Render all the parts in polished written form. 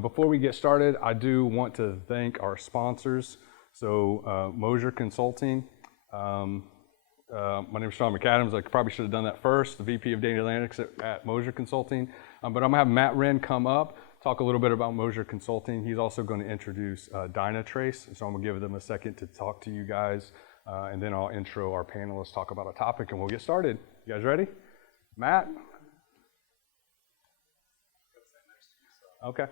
Before we get started, I do want to thank our sponsors. So Moser Consulting. My name is Sean McAdams. I probably should have done that first, the VP of Data Analytics at Moser Consulting. But I'm going to have Matt Wren come up, talk a little bit about Moser Consulting. He's also going to introduce Dynatrace. So I'm going to give them a second to talk to you guys, and then I'll intro our panelists, talk about a topic, and we'll get started. You guys ready? Matt? Okay.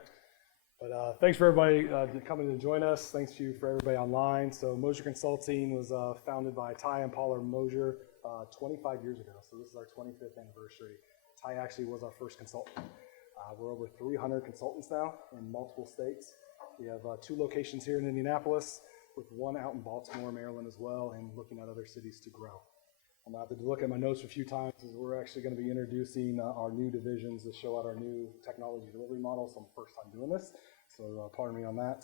But thanks for everybody coming to join us. Thanks to you for everybody online. So Moser Consulting was founded by Ty and Paula Moser 25 years ago. So this is our 25th anniversary. Ty actually was our first consultant. We're over 300 consultants now in multiple states. We have 2 locations here in Indianapolis, with 1 out in Baltimore, Maryland as well, and looking at other cities to grow. I'm going to have to look at my notes a few times, as we're actually going to be introducing our new divisions to show out our new technology delivery model. So I'm first time doing this, so pardon me on that.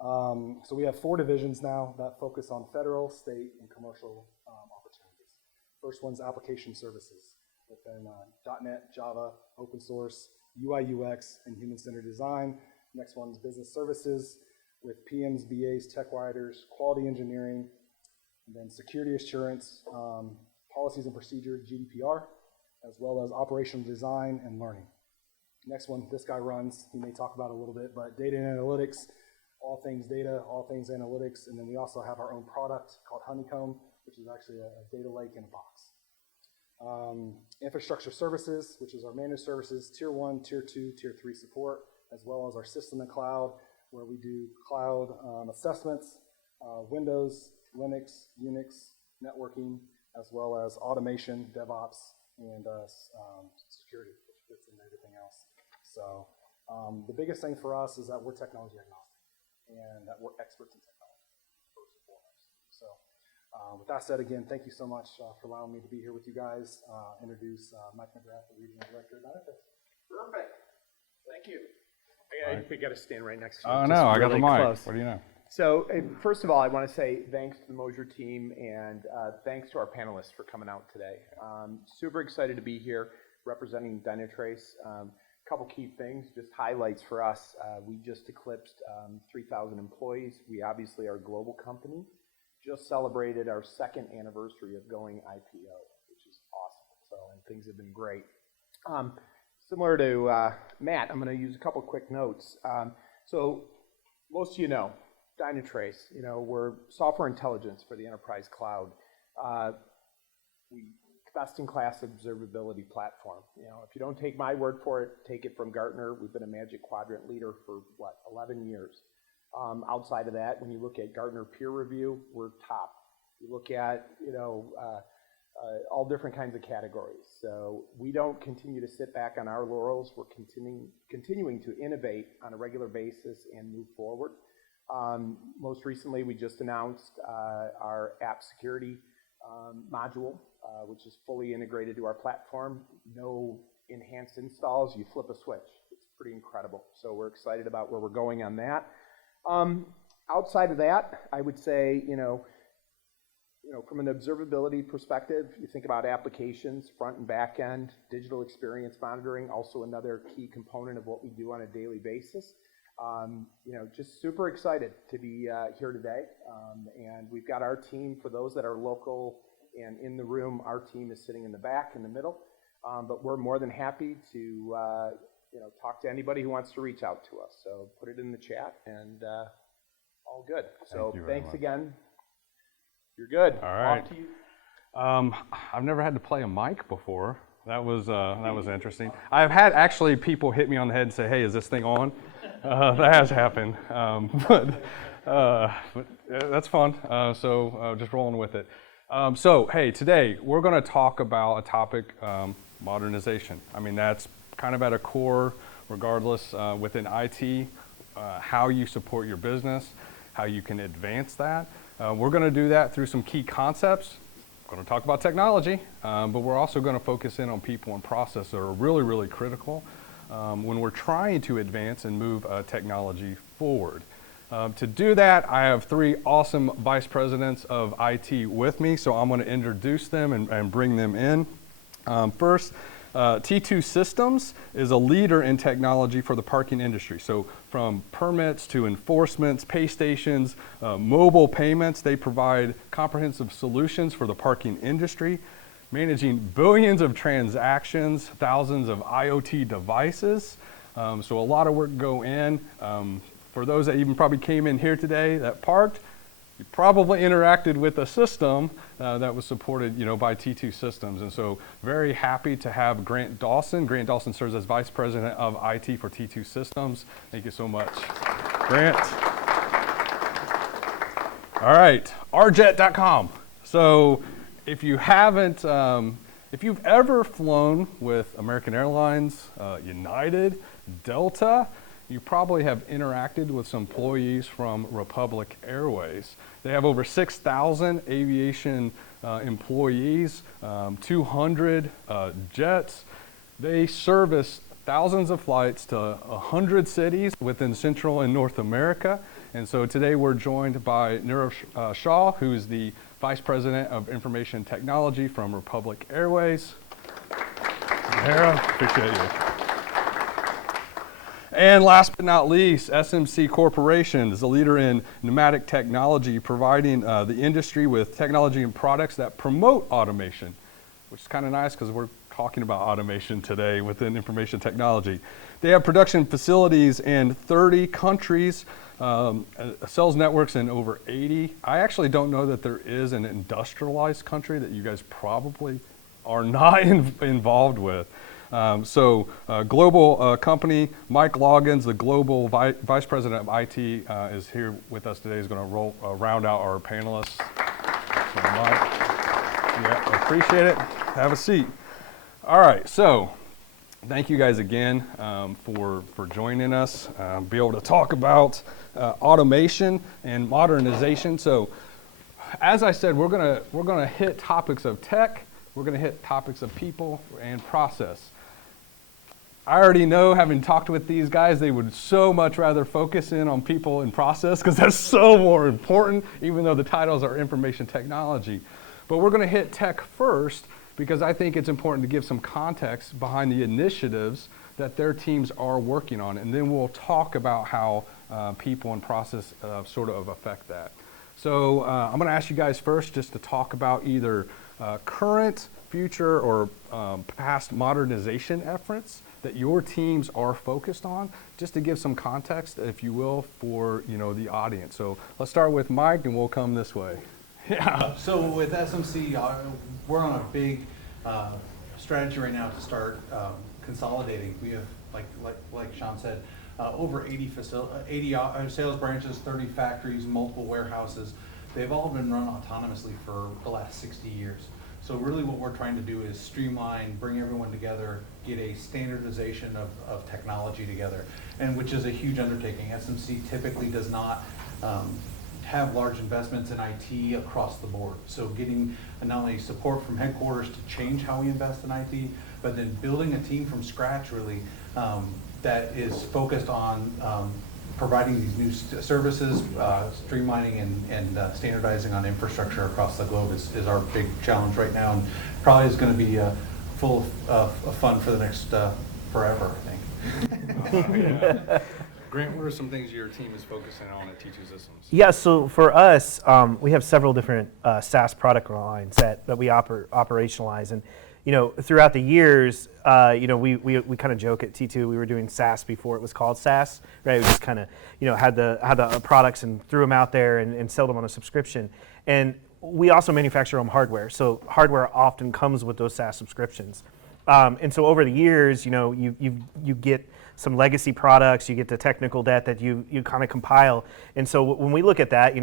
So we have 4 divisions now that focus on federal, state, and commercial opportunities. First one's application services, within .NET, Java, open source, UI, UX, and human-centered design. Next one's business services, with PMs, BAs, tech writers, quality engineering, and then security assurance, policies and procedures, GDPR, as well as operational design and learning. Next one, this guy runs, he may talk about it a little bit, but data and analytics, all things data, all things analytics, and then we also have our own product called Honeycomb, which is actually a data lake in a box. Infrastructure services, which is our managed services, tier 1, tier 2, tier 3 support, as well as our system and cloud, where we do cloud assessments, Windows, Linux, Unix, networking, as well as automation, DevOps, and security, which fits into everything else. So the biggest thing for us is that we're technology agnostic and that we're experts in technology, first and foremost. So with that said, again, thank you so much for allowing me to be here with you guys. Introduce Mike McGrath, the Regional Director of Dynatrace. Perfect. Thank you. We got to stand right next to you. Oh, no, I got the mic. Close. What do you know? So, first of all, I want to say thanks to the Moser team and thanks to our panelists for coming out today. Super excited to be here representing Dynatrace. A couple key things, just highlights for us. We just eclipsed 3,000 employees. We obviously are a global company. Just celebrated our 2nd anniversary of going IPO, which is awesome. So, and things have been great. Similar to Matt, I'm going to use a couple quick notes. So, most of you know, Dynatrace, we're software intelligence for the enterprise cloud. We best-in-class observability platform. If you don't take my word for it, take it from Gartner. We've been a Magic Quadrant leader for, 11 years. Outside of that, when you look at Gartner peer review, we're top. You look at, all different kinds of categories. So we don't continue to sit back on our laurels. We're continuing to innovate on a regular basis and move forward. Most recently, we just announced our app security module, which is fully integrated to our platform. No enhanced installs, you flip a switch. It's pretty incredible. So we're excited about where we're going on that. Outside of that, I would say, from an observability perspective, you think about applications, front and back end, digital experience monitoring, also another key component of what we do on a daily basis. Just super excited to be here today. And we've got our team, for those that are local and in the room, our team is sitting in the back, in the middle. But we're more than happy to talk to anybody who wants to reach out to us. So put it in the chat and all good. So thanks again. You're good. All right. Off to you. I've never had to play a mic before. That was interesting. I've had actually people hit me on the head and say, "Hey, is this thing on?" That has happened, but that's fun. So just rolling with it. So hey, today we're going to talk about a topic, modernization. I mean, that's kind of at a core, regardless within IT, how you support your business, how you can advance that. We're going to do that through some key concepts. We're going to talk about technology, but we're also going to focus in on people and process that are really, really critical when we're trying to advance and move technology forward. To do that, I have 3 awesome vice presidents of IT with me, so I'm going to introduce them and bring them in. First, T2 Systems is a leader in technology for the parking industry. So from permits to enforcements, pay stations, mobile payments, they provide comprehensive solutions for the parking industry, managing billions of transactions, thousands of IoT devices. So a lot of work go in. For those that even probably came in here today that parked, you probably interacted with a system that was supported, by T2 Systems. And so very happy to have Grant Dawson. Grant Dawson serves as Vice President of IT for T2 Systems. Thank you so much, Grant. All right, rjet.com. So if you haven't, if you've ever flown with American Airlines, United, Delta, you probably have interacted with some employees from Republic Airways. They have over 6,000 aviation employees, 200 jets. They service thousands of flights to 100 cities within Central and North America. And so today we're joined by Nirav Shah, who is the Vice President of Information Technology from Republic Airways. Nirav, appreciate you. And last but not least, SMC Corporation is a leader in pneumatic technology, providing the industry with technology and products that promote automation, which is kind of nice because we're talking about automation today within information technology. They have production facilities in 30 countries, sales networks in over 80. I actually don't know that there is an industrialized country that you guys probably are not involved with. Global company, Mike Loggins, the Global Vice President of IT, is here with us today. He's going to round out our panelists. So Mike, yeah, appreciate it. Have a seat. All right, so thank you guys again for joining us. Be able to talk about automation and modernization. So, as I said, we're gonna hit topics of tech. We're gonna hit topics of people and process. I already know, having talked with these guys, they would so much rather focus in on people and process because that's so more important, even though the titles are information technology. But we're going to hit tech first because I think it's important to give some context behind the initiatives that their teams are working on. And then we'll talk about how people and process sort of affect that. So I'm going to ask you guys first just to talk about either current, future, or past modernization efforts that your teams are focused on, just to give some context, if you will, for the audience. So let's start with Mike, and we'll come this way. Yeah. So with SMC, we're on a big strategy right now to start consolidating. We have, like Sean said, over 80 sales branches, 30 factories, multiple warehouses. They've all been run autonomously for the last 60 years. So really what we're trying to do is streamline, bring everyone together, get a standardization of technology together, and which is a huge undertaking. SMC typically does not have large investments in IT across the board. So getting not only support from headquarters to change how we invest in IT, but then building a team from scratch really that is focused on providing these new services, streamlining and standardizing on infrastructure across the globe is our big challenge right now, and probably is going to be full of fun for the next forever, I think. Grant, what are some things your team is focusing on at T2 Systems? Yeah, so for us, we have several different SaaS product lines that we operationalize, and throughout the years, we kind of joke at T2 we were doing SaaS before it was called SaaS, right? We just kind of had the products and threw them out there and sell them on a subscription, and we also manufacture home hardware, so hardware often comes with those SaaS subscriptions, and so over the years, you get some legacy products, you get the technical debt that you kind of compile, and so when we look at that,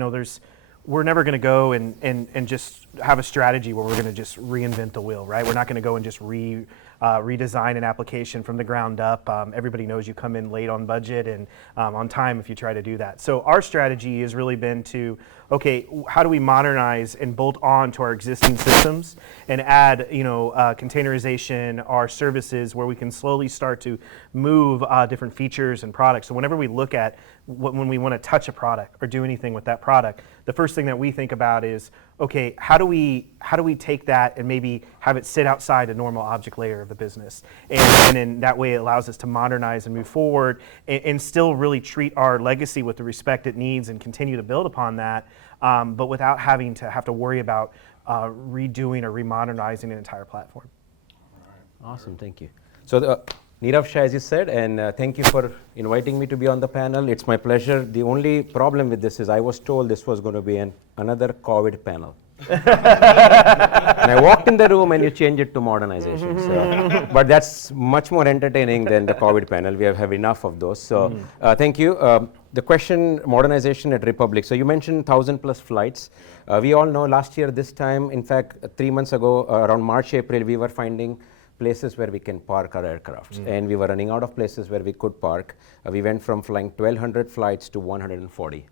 we're never going to go and just have a strategy where we're going to just reinvent the wheel, right? We're not going to go and just redesign an application from the ground up. Everybody knows you come in late on budget and on time if you try to do that. So our strategy has really been to, okay, how do we modernize and bolt on to our existing systems and add, containerization, our services where we can slowly start to move different features and products. So whenever we look at when we want to touch a product or do anything with that product, the first thing that we think about is, okay, how do we take that and maybe have it sit outside a normal object layer of the business? And in that way, it allows us to modernize and move forward and still really treat our legacy with the respect it needs and continue to build upon that, but without having to worry about redoing or remodernizing an entire platform. Awesome, thank you. So Nirav Shah, as you said, and thank you for inviting me to be on the panel. It's my pleasure. The only problem with this is I was told this was going to be another COVID panel. And I walked in the room and you changed it to modernization. So, but that's much more entertaining than the COVID panel. We have enough of those. So thank you. The question, modernization at Republic. So you mentioned 1,000+ flights. We all know last year this time, in fact, 3 months ago, around March, April, we were finding places where we can park our aircrafts. And we were running out of places where we could park. We went from flying 1,200 flights to 140.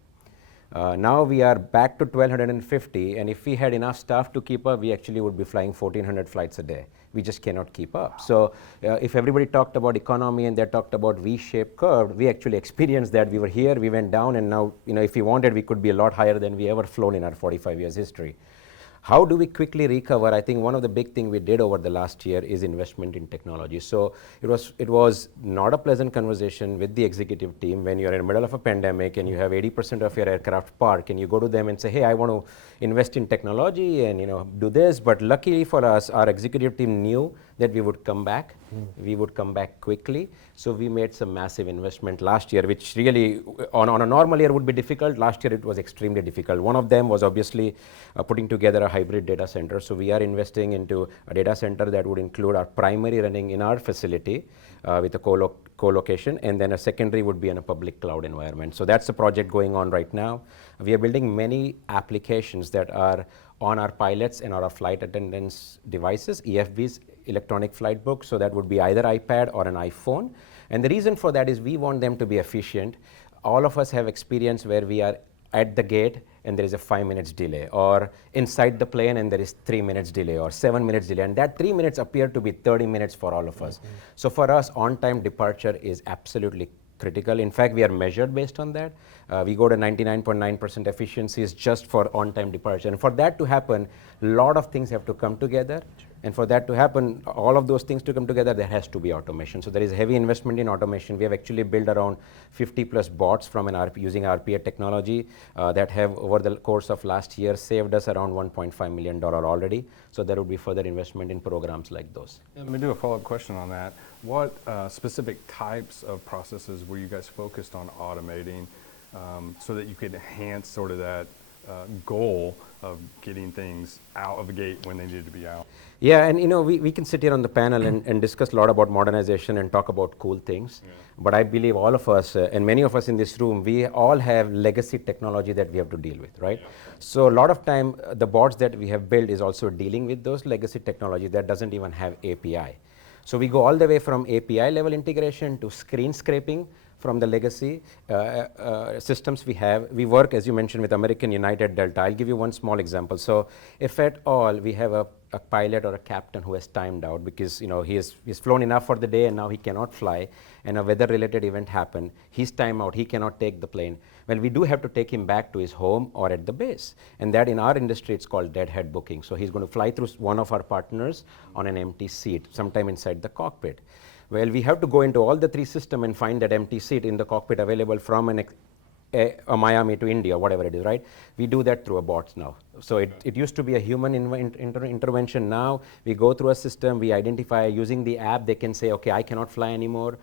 Now we are back to 1,250, and if we had enough staff to keep up, we actually would be flying 1,400 flights a day. We just cannot keep up. So if everybody talked about economy and they talked about V-shaped curve, we actually experienced that. We were here, we went down, and now if we wanted, we could be a lot higher than we ever flown in our 45 years history. How do we quickly recover? I think one of the big things we did over the last year is investment in technology. So it was not a pleasant conversation with the executive team when you're in the middle of a pandemic and you have 80% of your aircraft parked, and you go to them and say, hey, I want to invest in technology and do this. But luckily for us, our executive team knew that we would come back. We would come back quickly. So we made some massive investment last year, which really on a normal year would be difficult. Last year it was extremely difficult. One of them was obviously putting together a hybrid data center. So we are investing into a data center that would include our primary running in our facility with a co-location, and then a secondary would be in a public cloud environment. So that's a project going on right now. We are building many applications that are on our pilots and our flight attendants devices, EFBs, electronic flight books. So that would be either iPad or an iPhone. And the reason for that is we want them to be efficient. All of us have experience where we are at the gate and there is a 5 minutes delay, or inside the plane and there is 3 minutes delay or 7 minutes delay, and that 3 minutes appear to be 30 minutes for all of us. So for us, on-time departure is absolutely critical. In fact, we are measured based on that. We go to 99.9% efficiencies just for on-time departure. And for that to happen, a lot of things have to come together. And for that to happen, all of those things to come together, there has to be automation. So there is heavy investment in automation. We have actually built around 50+ bots from using RPA technology that have, over the course of last year, saved us around $1.5 million already. So there would be further investment in programs like those. Let me do a follow-up question on that. What specific types of processes were you guys focused on automating so that you could enhance sort of that goal of getting things out of the gate when they needed to be out? Yeah, and we can sit here on the panel and discuss a lot about modernization and talk about cool things. Yeah. But I believe all of us, and many of us in this room, we all have legacy technology that we have to deal with, right? Yeah. So a lot of time, the bots that we have built is also dealing with those legacy technology that doesn't even have API. So we go all the way from API level integration to screen scraping from the legacy systems we have. We work, as you mentioned, with American, United, Delta. I'll give you one small example. So if at all we have a pilot or a captain who has timed out because he's flown enough for the day and now he cannot fly, and a weather-related event happened, he's timed out, he cannot take the plane. Well, we do have to take him back to his home or at the base. And that in our industry, it's called deadhead booking. So he's going to fly through one of our partners on an empty seat, sometime inside the cockpit. Well, we have to go into all the three systems and find that empty seat in the cockpit available from a Miami to India, whatever it is, right? We do that through a bot now. So it used to be a human intervention. Now we go through a system, we identify using the app, they can say, okay, I cannot fly anymore.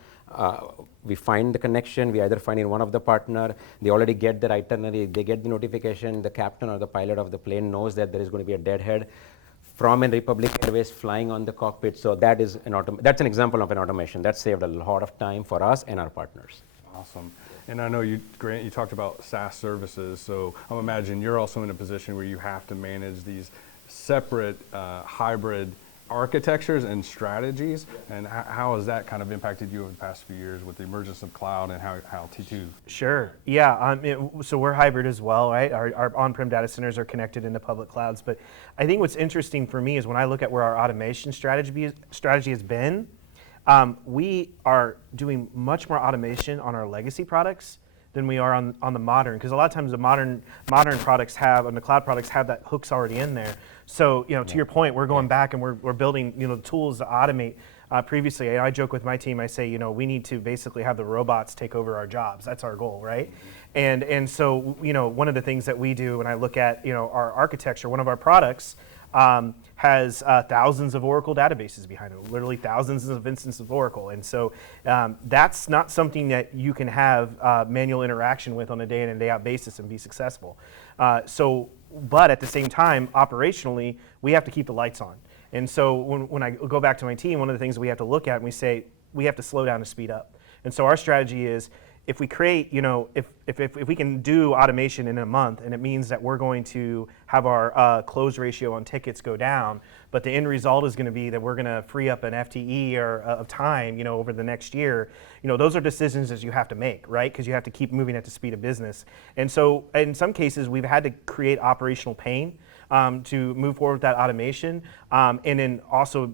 We find the connection, we either find in one of the partner, they already get their itinerary, they get the notification, the captain or the pilot of the plane knows that there is going to be a deadhead from a Republic Airways flying on the cockpit. So that is that's an example of an automation. That saved a lot of time for us and our partners. Awesome. And I know Grant, you talked about SaaS services. So I imagine you're also in a position where you have to manage these separate hybrid architectures and strategies. Yeah. And how has that kind of impacted you over the past few years with the emergence of cloud and how T2? Sure. Yeah. So we're hybrid as well, right? Our on-prem data centers are connected into public clouds. But I think what's interesting for me is when I look at where our automation strategy has been, we are doing much more automation on our legacy products than we are on the modern, because a lot of times the modern products have, and the cloud products have that hooks already in there. So, you know, to your point, we're going back and we're building, you know, the tools to automate. Previously, I joke with my team, I say, you know, we need to basically have the robots take over our jobs. That's our goal, right? And so, you know, one of the things that we do when I look at, you know, our architecture, one of our products has thousands of Oracle databases behind it, literally thousands of instances of Oracle. And so that's not something that you can have manual interaction with on a day in and day out basis and be successful. But at the same time, operationally, we have to keep the lights on. And so when I go back to my team, one of the things we have to look at, and we say, we have to slow down to speed up. And so our strategy is, if we create, you know, if we can do automation in a month, and it means that we're going to have our close ratio on tickets go down, but the end result is going to be that we're going to free up an FTE or of time, you know, over the next year. You know, those are decisions that you have to make, right? Because you have to keep moving at the speed of business. And so, in some cases, we've had to create operational pain to move forward with that automation, and then also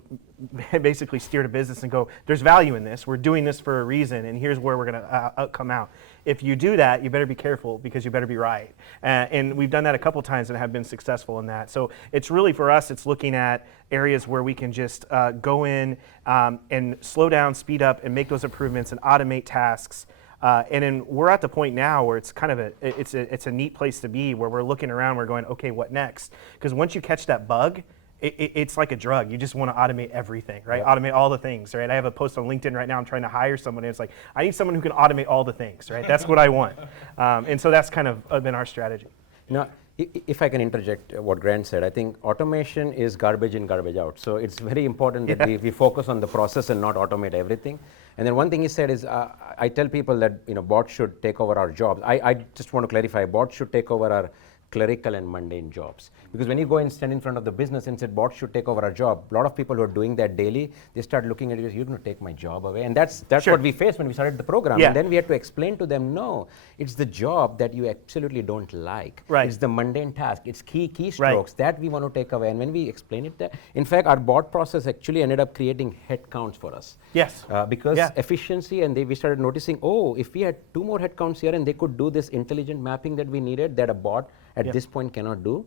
basically steer the business and go, there's value in this, we're doing this for a reason, and here's where we're going to come out. If you do that, you better be careful, because you better be right. And we've done that a couple times and have been successful in that. So it's really, for us, it's looking at areas where we can just go in and slow down, speed up, and make those improvements and automate tasks. And then we're at the point now where it's kind of it's a neat place to be, where we're looking around, we're going, okay, what next? Because once you catch that bug, it's like a drug. You just want to automate everything, right? Yep. Automate all the things, right? I have a post on LinkedIn right now. I'm trying to hire someone, and it's like, I need someone who can automate all the things, right? That's what I want. And so that's kind of been our strategy. Now, if I can interject what Grant said, I think automation is garbage in, garbage out. So it's very important that we focus on the process and not automate everything. And then one thing he said is, I tell people that, you know, bots should take over our jobs. I just want to clarify, bots should take over our clerical and mundane jobs. Because when you go and stand in front of the business and say, bots should take over our job, a lot of people who are doing that daily, they start looking at you, you're going to take my job away. And that's sure. What we faced when we started the program. Yeah. And then we had to explain to them, no, it's the job that you absolutely don't like. Right. It's the mundane task. It's keystrokes right. that we want to take away. And when we explain it, in fact, our bot process actually ended up creating headcounts for us. Yes. Because efficiency, and we started noticing, oh, if we had 2 more headcounts here and they could do this intelligent mapping that we needed, that a bot at this point cannot do,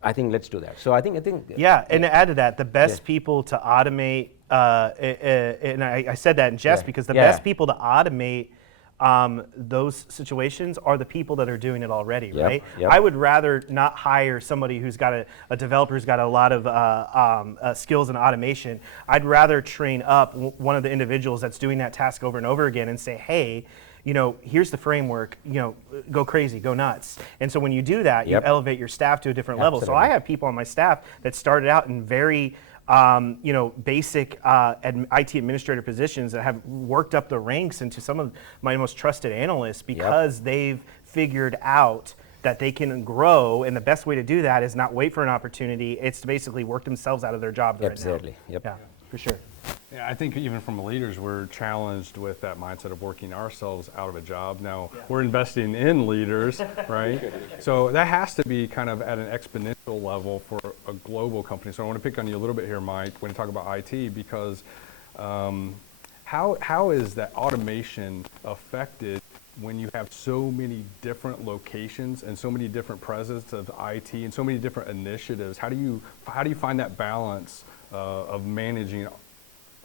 I think let's do that. So I think yeah, and to add to that, the best people to automate, and I said that in jest because the best people to automate those situations are the people that are doing it already, right? Yep. I would rather not hire somebody who's got a developer who's got a lot of skills in automation. I'd rather train up one of the individuals that's doing that task over and over again and say, hey, you know, here's the framework, you know, go crazy, go nuts. And so when you do that, you elevate your staff to a different level. So I have people on my staff that started out in very, you know, basic IT administrator positions that have worked up the ranks into some of my most trusted analysts because they've figured out that they can grow, and the best way to do that is not wait for an opportunity, it's to basically work themselves out of their jobs right now. Yep. Yeah, for sure. Yeah, I think even from leaders, we're challenged with that mindset of working ourselves out of a job. Now, we're investing in leaders, right? So that has to be kind of at an exponential level for a global company. So I want to pick on you a little bit here, Mike, when you talk about IT, because how is that automation affected when you have so many different locations and so many different presidents of IT and so many different initiatives? How do you find that balance of managing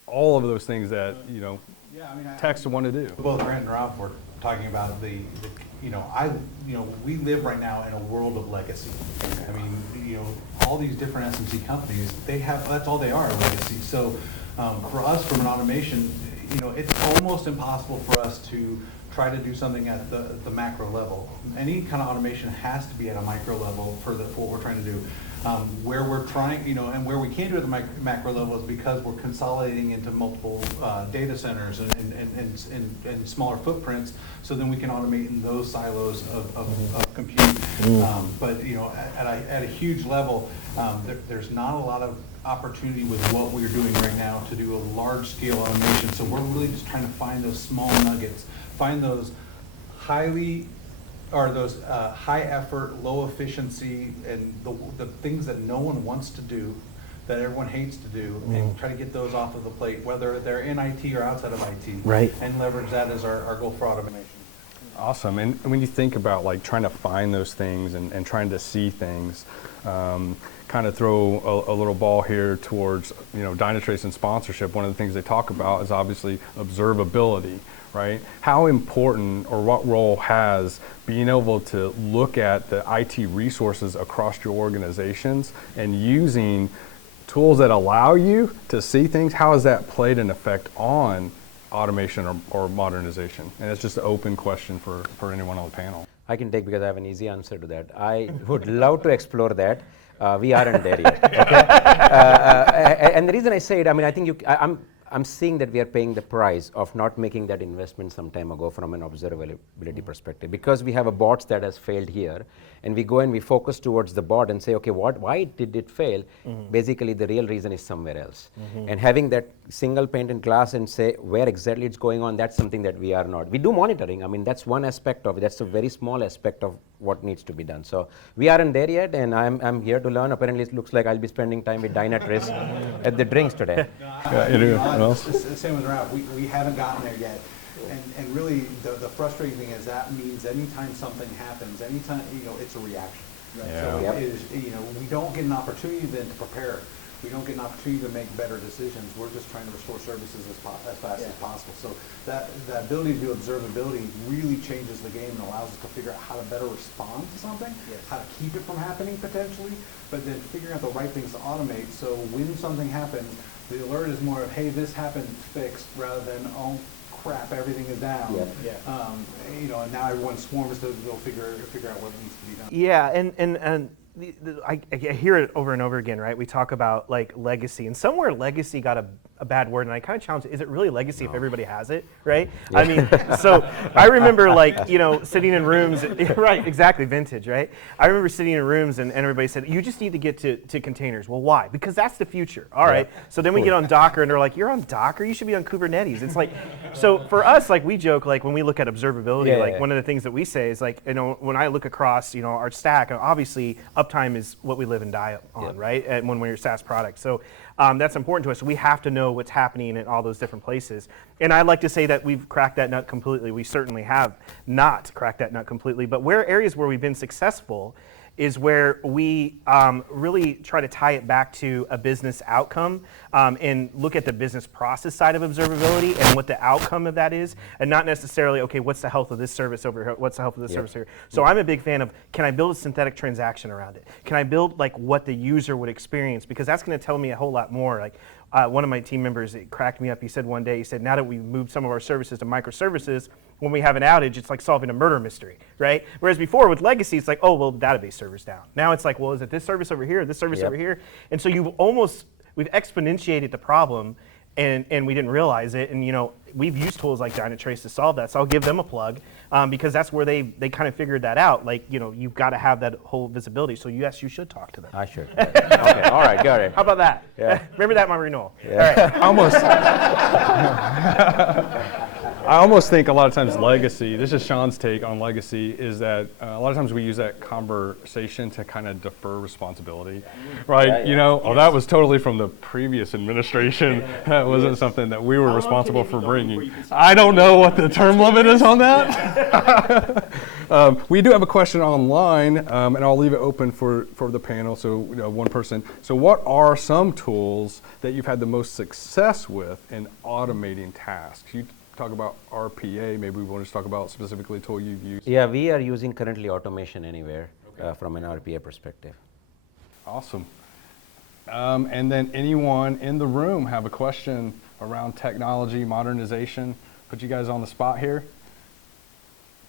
all of those things that, you know, techs want to do? Both Grant and Rob were talking about we live right now in a world of legacy. I mean, you know, all these different SMC companies, that's all they are, legacy. So for us, from an automation, you know, it's almost impossible for us to try to do something at the macro level. Any kind of automation has to be at a micro level for what we're trying to do. Where we're trying, you know, and where we can't do it at the macro level is because we're consolidating into multiple data centers and smaller footprints, so then we can automate in those silos of compute. But, you know, at a huge level, there's not a lot of opportunity with what we're doing right now to do a large-scale automation. So we're really just trying to find those small nuggets, find those high effort, low efficiency, and the things that no one wants to do, that everyone hates to do, and try to get those off of the plate, whether they're in IT or outside of IT, right? And leverage that as our goal for automation. Awesome. And when you think about like trying to find those things and trying to see things, kind of throw a little ball here towards, Dynatrace and sponsorship. One of the things they talk about is obviously observability, right? How important or what role has being able to look at the IT resources across your organizations and using tools that allow you to see things? How has that played an effect on automation or modernization? And it's just an open question for anyone on the panel. I can take because I have an easy answer to that. I would love to explore that. We aren't there yet. Okay? And the reason I say it, I think I'm seeing that we are paying the price of not making that investment some time ago from an observability perspective, because we have a bot that has failed here, and we go and we focus towards the bot and say, okay, why did it fail? Basically, the real reason is somewhere else. And having that single pane in glass and say where exactly it's going on, that's something that we are not. We do monitoring. That's one aspect of it. That's a very small aspect of what needs to be done. So we aren't there yet, and I'm here to learn. Apparently, it looks like I'll be spending time with Dynatrace at the drinks today. Same with Ralph. We haven't gotten there yet. And really, the frustrating thing is that means anytime something happens, anytime, it's a reaction. Right? Yeah. So we don't get an opportunity then to prepare. We don't get an opportunity to make better decisions. We're just trying to restore services as fast as possible. So that ability to do observability really changes the game and allows us to figure out how to better respond to something, how to keep it from happening potentially, but then figuring out the right things to automate. So when something happens, the alert is more of, hey, this happened, fixed, rather than, oh, crap, everything is down. And now everyone swarms to go figure out what needs to be done. Yeah, and I hear it over and over again, right? We talk about like legacy, and somewhere legacy got a bad word, and I kind of challenge it. Is it really legacy if everybody has it, right? Yeah. So I remember sitting in rooms, right, exactly, vintage, right? I remember sitting in rooms and everybody said, you just need to get to containers. Well, why? Because that's the future, all right? So then we get on Docker, and they're like, you're on Docker? You should be on Kubernetes. It's like, so for us, we joke, when we look at observability, one of the things that we say is when I look across, our stack, obviously uptime is what we live and die on, right? And when we're a SaaS product. So that's important to us. We have to know what's happening in all those different places. And I'd like to say that we've cracked that nut completely. We certainly have not cracked that nut completely, but areas where we've been successful is where we really try to tie it back to a business outcome and look at the business process side of observability and what the outcome of that is, and not necessarily, okay, what's the health of this service over here, what's the health of this service here. So I'm a big fan of, can I build a synthetic transaction around it? Can I build what the user would experience? Because that's gonna tell me a whole lot more. One of my team members, it cracked me up. He said one day, now that we've moved some of our services to microservices, when we have an outage, it's like solving a murder mystery, right? Whereas before with legacy, it's like, oh, well, the database server's down. Now it's like, well, is it this service over here, this service over here? And so we've exponentiated the problem, and we didn't realize it. And we've used tools like Dynatrace to solve that. So I'll give them a plug because that's where they kind of figured that out. You've got to have that whole visibility. So yes, you should talk to them. I should. Okay, all right, got it. How about that? Yeah. Remember that, my renewal. Yeah. All right. I almost think a lot of times legacy, this is Sean's take on legacy, is that a lot of times we use that conversation to kind of defer responsibility, right? That was totally from the previous administration. That wasn't something that we were responsible for bringing. I don't know what the term limit is on that. We do have a question online, and I'll leave it open for the panel, so one person. So what are some tools that you've had the most success with in automating tasks? You talk about RPA, maybe we want to talk about specifically a tool you've used. Yeah, we are using currently Automation Anywhere from an RPA perspective. Awesome. And then anyone in the room have a question around technology, modernization? Put you guys on the spot here.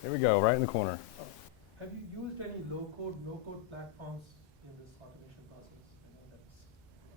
There we go, right in the corner. Have you used any low-code, no-code platforms in this automation process? I know that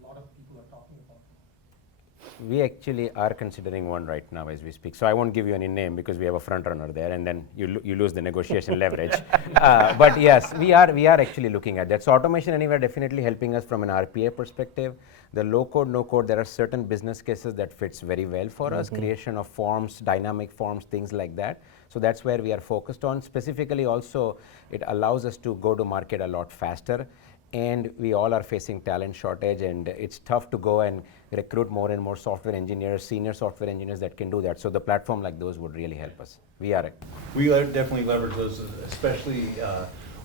a lot of people are talking about them. We actually are considering one right now as we speak. So I won't give you any name because we have a front runner there, and then you lose the negotiation leverage. But yes, we are actually looking at that. So Automation Anywhere definitely helping us from an RPA perspective. The low code, no code, there are certain business cases that fits very well for us. Creation of forms, dynamic forms, things like that. So that's where we are focused on. Specifically also, it allows us to go to market a lot faster and we all are facing talent shortage, and it's tough to go and recruit more and more software engineers, senior software engineers that can do that. So the platform like those would really help us. We definitely leverage those, especially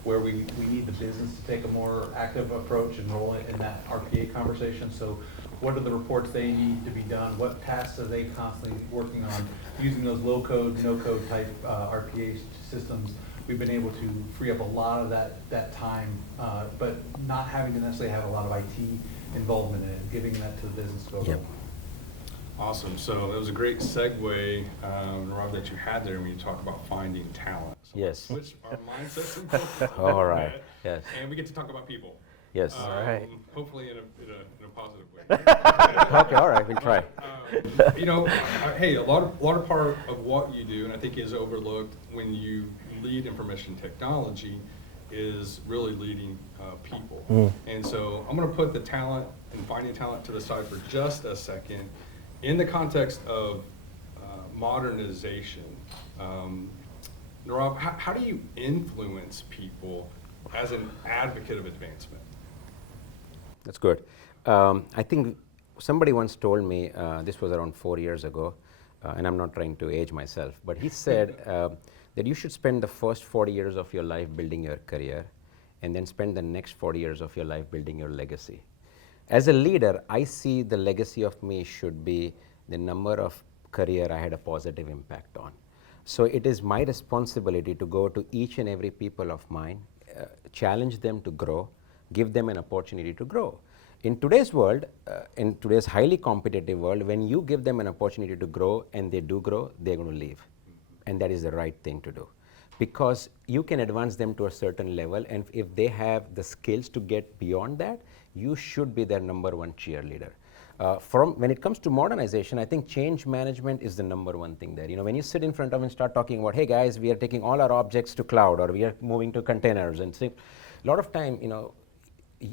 where we need the business to take a more active approach and roll in that RPA conversation. So what are the reports they need to be done? What tasks are they constantly working on? Using those low-code, no-code type RPA systems, we've been able to free up a lot of that time, but not having to necessarily have a lot of IT involvement in it, giving that to the business to go. Yep. Awesome. So that was a great segue, Rob, that you had there when you talk about finding talent. So Yes. let's switch our mindsets and focus on All right. that, Yes. and we get to talk about people. Yes. All right. Hopefully in a positive way. Okay, all right, we'll try. You know, hey, a lot of part of what you do, and I think is overlooked when you lead information technology, is really leading people. And so I'm going to put the talent and finding talent to the side for just a second. In the context of modernization, Rob, how do you influence people as an advocate of advancement? That's good. I think somebody once told me, this was around 4 years ago, and I'm not trying to age myself, but he said that you should spend the first 40 years of your life building your career, and then spend the next 40 years of your life building your legacy. As a leader, I see the legacy of me should be the number of career I had a positive impact on. So it is my responsibility to go to each and every people of mine, challenge them to grow, give them an opportunity to grow. In today's world, in today's highly competitive world, when you give them an opportunity to grow and they do grow, they're going to leave. And that is the right thing to do. Because you can advance them to a certain level, and if they have the skills to get beyond that, you should be their number one cheerleader. When it comes to modernization, I think change management is the number one thing there. You know, when you sit in front of and start talking about, hey guys, we are taking all our objects to cloud, or we are moving to containers, and a lot of time, you know,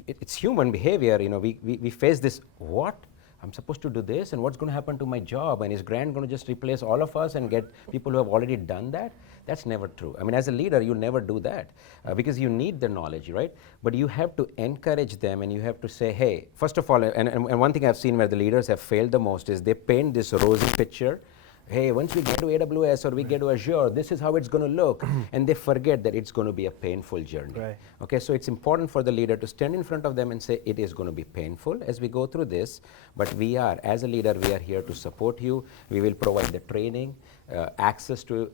it's human behavior. You know, we face this, what? I'm supposed to do this, and what's going to happen to my job? And is Grant going to just replace all of us and get people who have already done that? That's never true. I mean, as a leader, you never do that because you need the knowledge, right? But you have to encourage them, and you have to say, hey, first of all, and one thing I've seen where the leaders have failed the most is they paint this rosy picture. Hey, once we get to AWS or we get to Azure, this is how it's going to look. And they forget that it's going to be a painful journey. Right. Okay, so it's important for the leader to stand in front of them and say, it is going to be painful as we go through this, but we are, as a leader, we are here to support you. We will provide the training, access to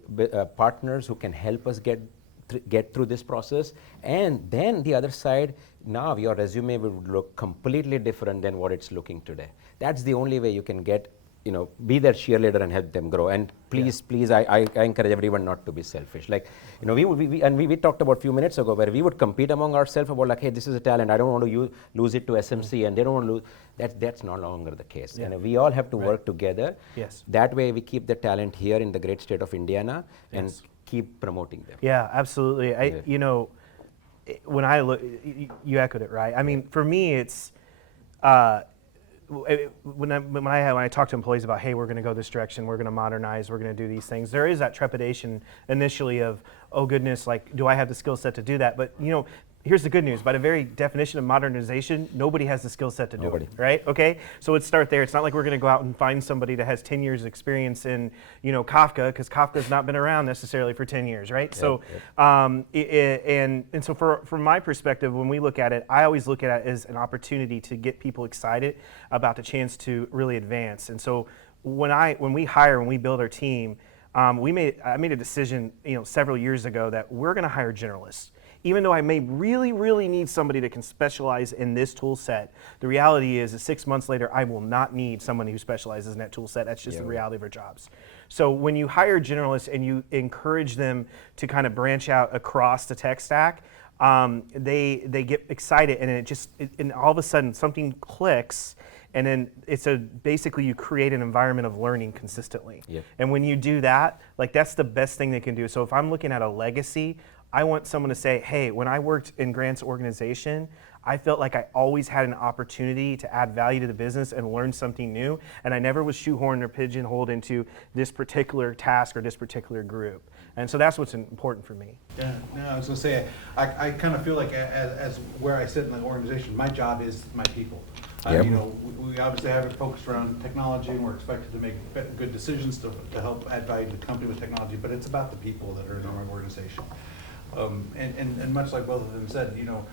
partners who can help us get through this process. And then the other side, now your resume would look completely different than what it's looking today. That's the only way you can get, you know, be their cheerleader and help them grow. And please, I encourage everyone not to be selfish. Like, you know, we talked about a few minutes ago where we would compete among ourselves about like, hey, this is a talent. I don't want to lose it to SMC, and they don't want to lose. That's no longer the case. Yeah. And we all have to work together. Yes. That way we keep the talent here in the great state of Indiana and keep promoting them. Yeah, absolutely. You know, when I look, you echoed it, right? I mean, for me, it's when I talk to employees about, hey, we're going to go this direction, we're going to modernize, we're going to do these things, there is that trepidation initially of, oh goodness, like, do I have the skill set to do that? But you know, here's the good news. By the very definition of modernization, nobody has the skill set to do it, right? Okay, so let's start there. It's not like we're going to go out and find somebody that has 10 years experience in, you know, Kafka, because Kafka's not been around necessarily for 10 years, right? So, and so from my perspective, when we look at it, I always look at it as an opportunity to get people excited about the chance to really advance. And so when we build our team, I made a decision, you know, several years ago that we're going to hire generalists. Even though I may really, really need somebody that can specialize in this tool set, the reality is that 6 months later, I will not need someone who specializes in that tool set. That's just the reality of our jobs. So when you hire generalists and you encourage them to kind of branch out across the tech stack, they get excited, and and all of a sudden something clicks. And then basically you create an environment of learning consistently. Yep. And when you do that, like, that's the best thing they can do. So if I'm looking at a legacy, I want someone to say, hey, when I worked in Grant's organization, I felt like I always had an opportunity to add value to the business and learn something new, and I never was shoehorned or pigeonholed into this particular task or this particular group. And so that's what's important for me. Yeah, no, I was going to say, I kind of feel like as where I sit in the organization, my job is my people. Yep. You know, we obviously have it focused around technology, and we're expected to make good decisions to help add value to the company with technology, but it's about the people that are in our organization. And much like both of them said, you know,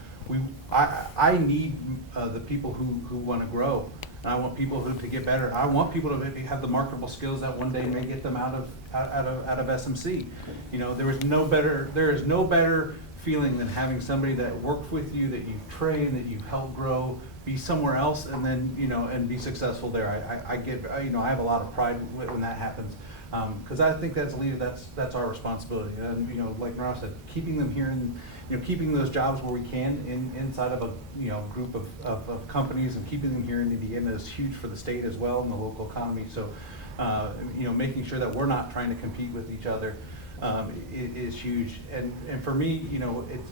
I need the people who want to grow. And I want people to get better. I want people to have the marketable skills that one day may get them out of SMC. You know, there is no better feeling than having somebody that worked with you, that you train, that you help grow, be somewhere else, and then, you know, and be successful there. I have a lot of pride when that happens, because I think as a leader, that's our responsibility. And, you know, like Narav said, keeping them here and, you know, keeping those jobs where we can inside of a, you know, group of companies, and keeping them here in Indiana is huge for the state as well and the local economy. So, you know, making sure that we're not trying to compete with each other is huge. And for me, you know, it's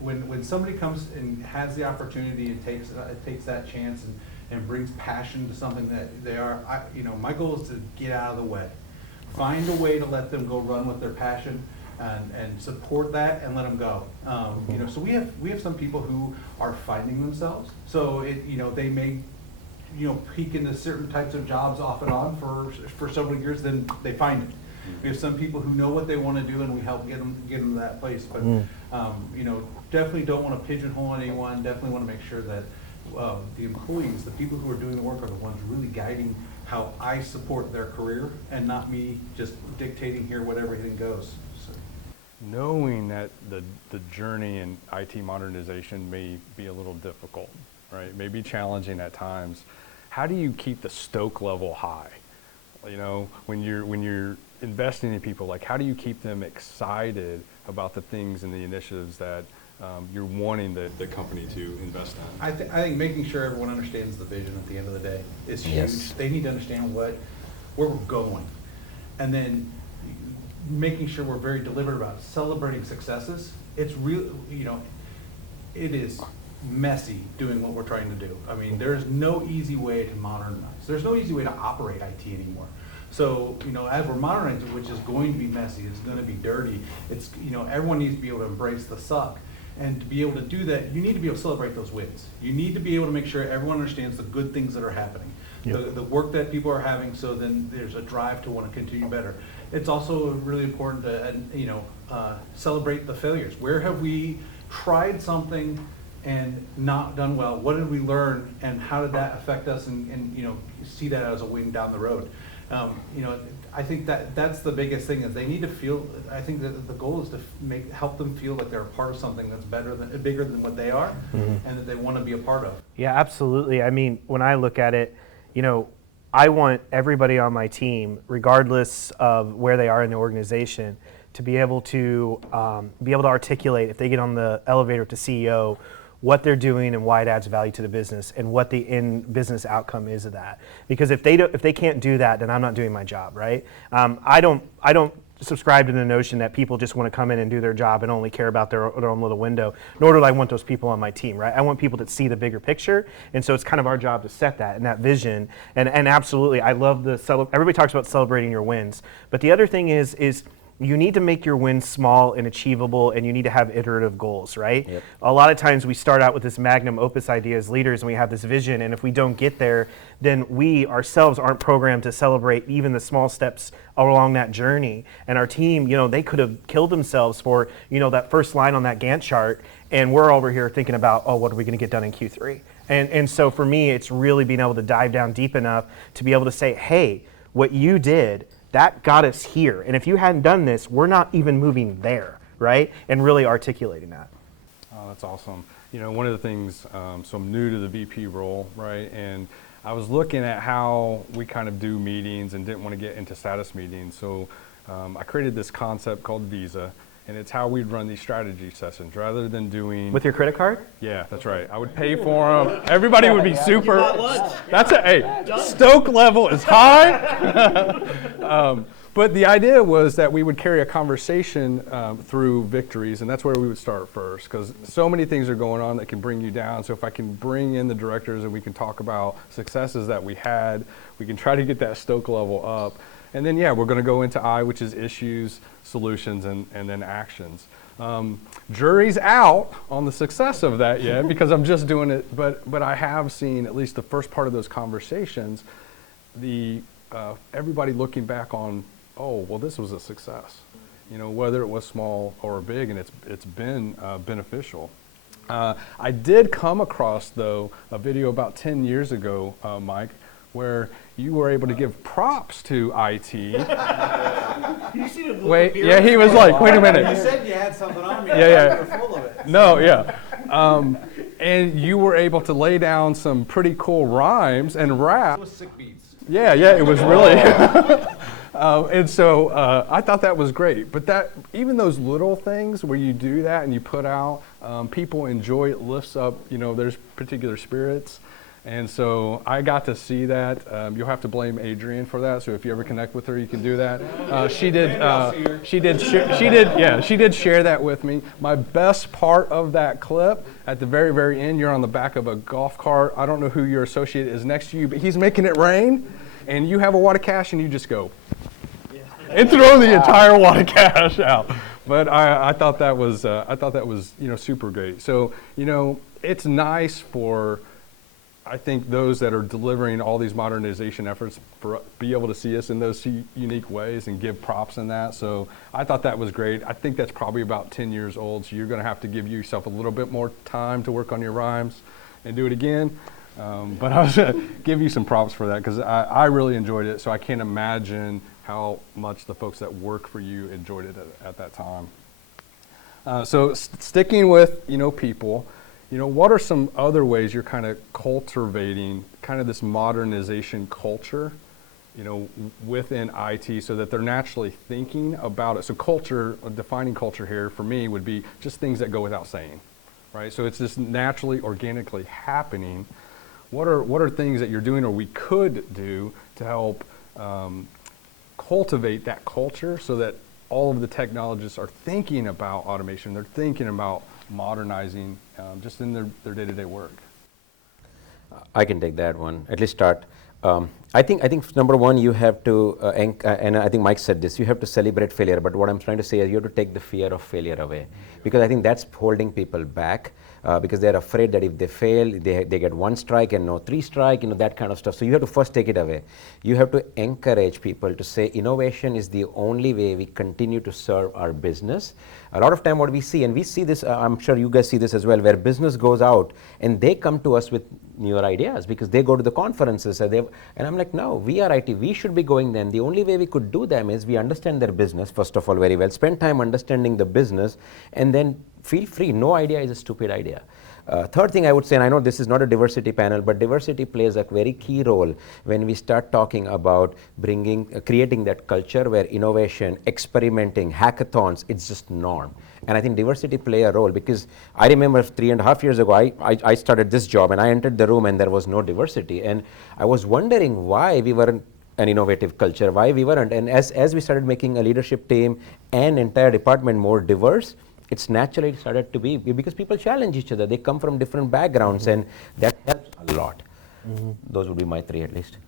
when somebody comes and has the opportunity and takes that chance and brings passion to something that they are, you know, my goal is to get out of the way, find a way to let them go run with their passion. And support that and let them go. You know, so we have some people who are finding themselves. So you know, they may, you know, peak into certain types of jobs off and on for several years, then they find it. We have some people who know what they want to do, and we help get them to that place. But you know, definitely don't want to pigeonhole anyone. Definitely want to make sure that the employees, the people who are doing the work, are the ones really guiding how I support their career, and not me just dictating here what everything goes. Knowing that the journey in IT modernization may be a little difficult, right? May be challenging at times. How do you keep the stoke level high? You know, when you're investing in people, like, how do you keep them excited about the things and the initiatives that you're wanting the company to invest in? I think making sure everyone understands the vision at the end of the day is huge. Yes. They need to understand where we're going, and then making sure we're very deliberate about celebrating successes. It's real, you know, it is messy doing what we're trying to do. I mean, there's no easy way to modernize. There's no easy way to operate IT anymore. So, you know, as we're modernizing, which is going to be messy, it's going to be dirty, it's, you know, everyone needs to be able to embrace the suck. And to be able to do that, you need to be able to celebrate those wins. You need to be able to make sure everyone understands the good things that are happening, the work that people are having, so then there's a drive to want to continue better. It's also really important to, you know, celebrate the failures. Where have we tried something and not done well? What did we learn, and how did that affect us? And you know, see that as a win down the road. You know, I think that's the biggest thing, is they need to feel. I think that the goal is to help them feel like they're a part of something that's bigger than what they are, and that they want to be a part of. Yeah, absolutely. I mean, when I look at it, you know, I want everybody on my team, regardless of where they are in the organization, to be able to articulate, if they get on the elevator to CEO, what they're doing and why it adds value to the business, and what the end business outcome is of that. Because if they can't do that, then I'm not doing my job, right? I don't subscribe to the notion that people just want to come in and do their job and only care about their own little window, nor do I want those people on my team, right? I want people that see the bigger picture, and so it's kind of our job to set that and that vision. And absolutely, I love everybody talks about celebrating your wins, but the other thing is you need to make your wins small and achievable, and you need to have iterative goals, right? Yep. A lot of times we start out with this magnum opus idea as leaders, and we have this vision, and if we don't get there, then we ourselves aren't programmed to celebrate even the small steps along that journey. And our team, you know, they could have killed themselves for, you know, that first line on that Gantt chart, and we're over here thinking about, oh, what are we going to get done in Q3? And so for me, it's really being able to dive down deep enough to be able to say, hey, what you did, that got us here. And if you hadn't done this, we're not even moving there, right? And really articulating that. Oh, that's awesome. You know, one of the things, so I'm new to the VP role, right? And I was looking at how we kind of do meetings and didn't want to get into status meetings. So I created this concept called Visa, and it's how we'd run these strategy sessions rather than doing. With your credit card? Yeah, that's right. I would pay for them. Everybody would be super. That's it. Hey, stoke level is high. But the idea was that we would carry a conversation through victories, and that's where we would start first, because so many things are going on that can bring you down. So if I can bring in the directors and we can talk about successes that we had, we can try to get that stoke level up. And then, yeah, we're going to go into I, which is issues, solutions, and then actions. Jury's out on the success of that yet, because I'm just doing it, but I have seen at least the first part of those conversations, everybody looking back on, oh, well, this was a success, whether it was small or big, and it's been beneficial. I did come across, though, a video about 10 years ago, Mike, where you were able to give props to IT. Wait, yeah, he was like, wait a minute. You said you had something on me. Yeah. You're full of it. No, yeah. And you were able to lay down some pretty cool rhymes and rap. It was sick beats. Yeah, it was really. And so I thought that was great. But even those little things where you do that and you put out, people enjoy it, lifts up, there's particular spirits. And so I got to see that. You'll have to blame Adrienne for that. So if you ever connect with her, you can do that. She did share that with me. My best part of that clip, at the very, very end, you're on the back of a golf cart. I don't know who your associate is next to you, but he's making it rain, and you have a wad of cash, and you just go and throw the entire wad of cash out. But I thought that was super great. So it's nice for, I think, those that are delivering all these modernization efforts be able to see us in those unique ways and give props in that. So I thought that was great. I think that's probably about 10 years old, so you're going to have to give yourself a little bit more time to work on your rhymes and do it again. But I was going to give you some props for that, because I really enjoyed it, so I can't imagine how much the folks that work for you enjoyed it at that time. So sticking with people, what are some other ways you're kind of cultivating kind of this modernization culture, within IT, so that they're naturally thinking about it? So culture, defining culture here for me would be just things that go without saying, right? So it's just naturally, organically happening. What are things that you're doing or we could do to help cultivate that culture, so that all of the technologists are thinking about automation, they're thinking about modernizing just in their day-to-day work? I can take that one, at least start. I think number one, you have to, and I think Mike said this, you have to celebrate failure, but what I'm trying to say is you have to take the fear of failure away, because I think that's holding people back, because they're afraid that if they fail, they get one strike and no three strike, that kind of stuff. So you have to first take it away. You have to encourage people to say innovation is the only way we continue to serve our business. A lot of time what we see, and we see this, I'm sure you guys see this as well, where business goes out and they come to us with newer ideas because they go to the conferences and I'm like, no, we are IT, we should be going then. The only way we could do them is we understand their business, first of all, very well, spend time understanding the business, and then feel free. No idea is a stupid idea. Third thing I would say, and I know this is not a diversity panel, but diversity plays a very key role when we start talking about creating that culture where innovation, experimenting, hackathons, it's just norm. And I think diversity play a role, because I remember 3.5 years ago, I started this job and I entered the room and there was no diversity. And I was wondering why we weren't an innovative culture, why we weren't. And as we started making a leadership team and entire department more diverse, it's naturally started to be, because people challenge each other. They come from different backgrounds, and that helps a lot. Those would be my three at least.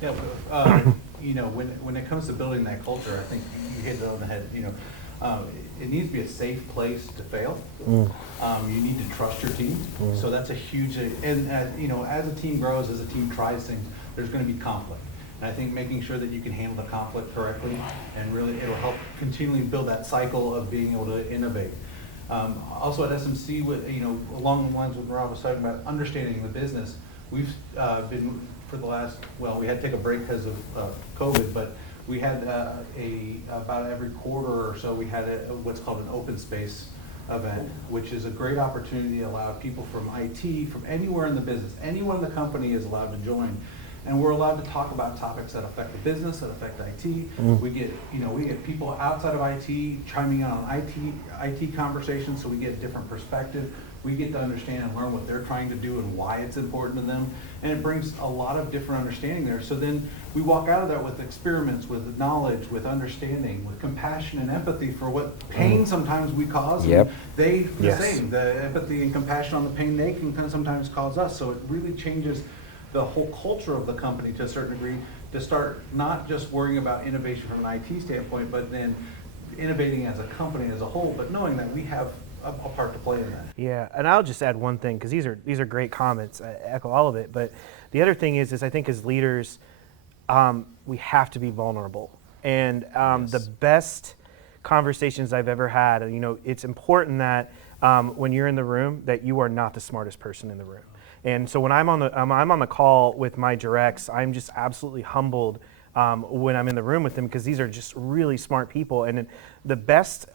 Yeah, when it comes to building that culture, I think you hit it on the head. It needs to be a safe place to fail. You need to trust your team. So that's a huge, and as a team grows, as a team tries things, there's going to be conflict. And I think making sure that you can handle the conflict correctly, and really it'll help continually build that cycle of being able to innovate. Also at SMC, along the lines of what Rob was talking about, understanding the business, we've been for the last, we had to take a break because of COVID, but we had about every quarter or so we had what's called an open space event, which is a great opportunity to allow people from IT, from anywhere in the business, anyone in the company is allowed to join. And we're allowed to talk about topics that affect the business, that affect IT. We get people outside of IT chiming in on IT conversations, so we get a different perspective. we get to understand and learn what they're trying to do and why it's important to them. And it brings a lot of different understanding there. So then we walk out of that with experiments, with knowledge, with understanding, with compassion and empathy for what pain sometimes we cause. Yep. And they, the Yes. same, the empathy and compassion on the pain they can sometimes cause us. So it really changes the whole culture of the company to a certain degree, to start not just worrying about innovation from an IT standpoint, but then innovating as a company as a whole, but knowing that we have a part to play in that. Yeah, and I'll just add one thing, because these are great comments. I echo all of it. But the other thing is I think as leaders, we have to be vulnerable. And the best conversations I've ever had, it's important that when you're in the room, that you are not the smartest person in the room. And so when I'm on the call with my directs, I'm just absolutely humbled when I'm in the room with them, because these are just really smart people. And the best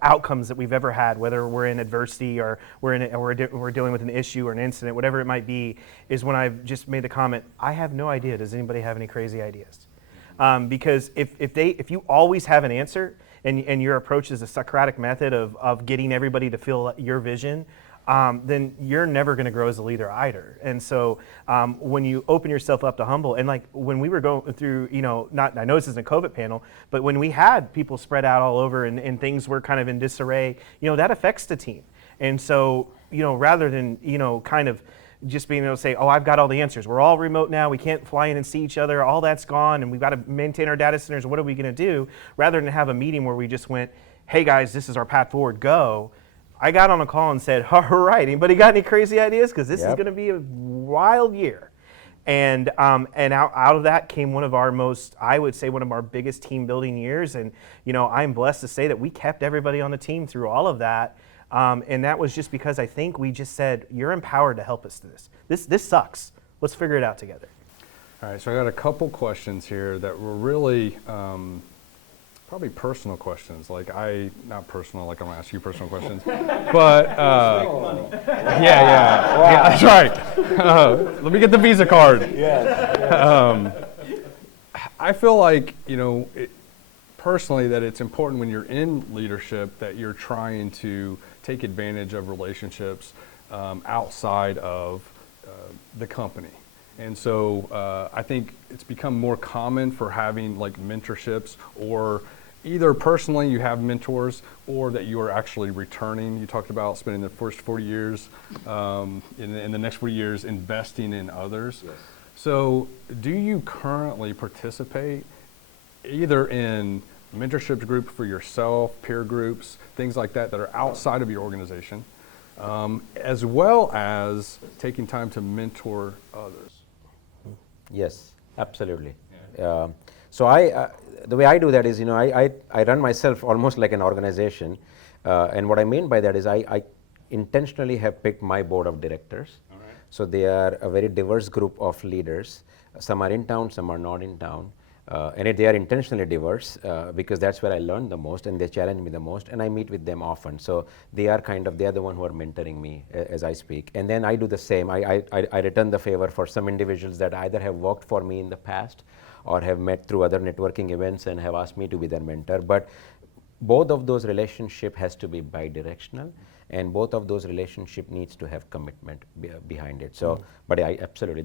outcomes that we've ever had, whether we're in adversity or we're dealing with an issue or an incident, whatever it might be, is when I've just made the comment, I have no idea. Does anybody have any crazy ideas? Because if you always have an answer and your approach is a Socratic method of getting everybody to feel your vision, then you're never going to grow as a leader either. And so when you open yourself up to humble, and like when we were going through, I know this isn't a COVID panel, but when we had people spread out all over and things were kind of in disarray, that affects the team. And so, rather than, kind of just being able to say, oh, I've got all the answers. We're all remote now. We can't fly in and see each other. All that's gone, and we've got to maintain our data centers. What are we going to do? Rather than have a meeting where we just went, hey guys, this is our path forward, go. I got on a call and said, all right, anybody got any crazy ideas? Because this is going to be a wild year. And out of that came one of our biggest team building years. And, I'm blessed to say that we kept everybody on the team through all of that. And that was just because I think we just said, you're empowered to help us through this. This sucks. Let's figure it out together. All right, so I got a couple questions here that were really probably personal questions. Not personal, like I'm gonna ask you personal questions, but yeah, that's right. Let me get the Visa card. I feel like, personally, that it's important when you're in leadership that you're trying to take advantage of relationships outside of the company. And so I think it's become more common for having like mentorships, or either personally you have mentors, or that you are actually returning. You talked about spending the first 40 years, in the next 40 years, investing in others. Yes. So do you currently participate either in mentorship groups for yourself, peer groups, things like that are outside of your organization, as well as taking time to mentor others? Yes, absolutely. So the way I do that is, I run myself almost like an organization, and what I mean by that is I intentionally have picked my board of directors. All right. So they are a very diverse group of leaders. Some are in town, some are not in town. And they are intentionally diverse because that's where I learn the most and they challenge me the most, and I meet with them often. So they are the one who are mentoring me as I speak. And then I do the same. I return the favor for some individuals that either have worked for me in the past or have met through other networking events and have asked me to be their mentor. But both of those relationship has to be bidirectional, and both of those relationship needs to have commitment behind it. So, but absolutely,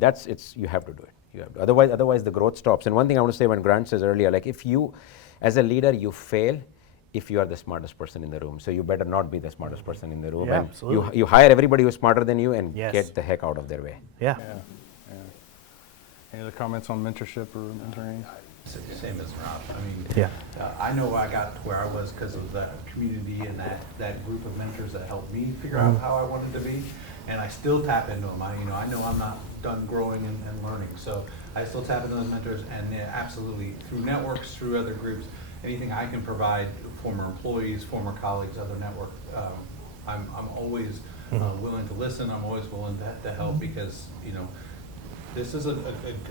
you have to do it. You have to. Otherwise the growth stops. And one thing I want to say, when Grant says earlier, like if you, as a leader, you fail if you are the smartest person in the room. So you better not be the smartest person in the room. Yeah, and absolutely. You hire everybody who's smarter than you and Yes. get the heck out of their way. Yeah. Any other comments on mentorship or mentoring? Same as Rob. I mean, Yeah. I know I got to where I was because of the community and that group of mentors that helped me figure out how I wanted to be, and I still tap into them. I know I'm not done growing and learning, so I still tap into those mentors, and yeah, absolutely through networks, through other groups, anything I can provide former employees, former colleagues, other network. I'm always willing to listen. I'm always willing to help because this is a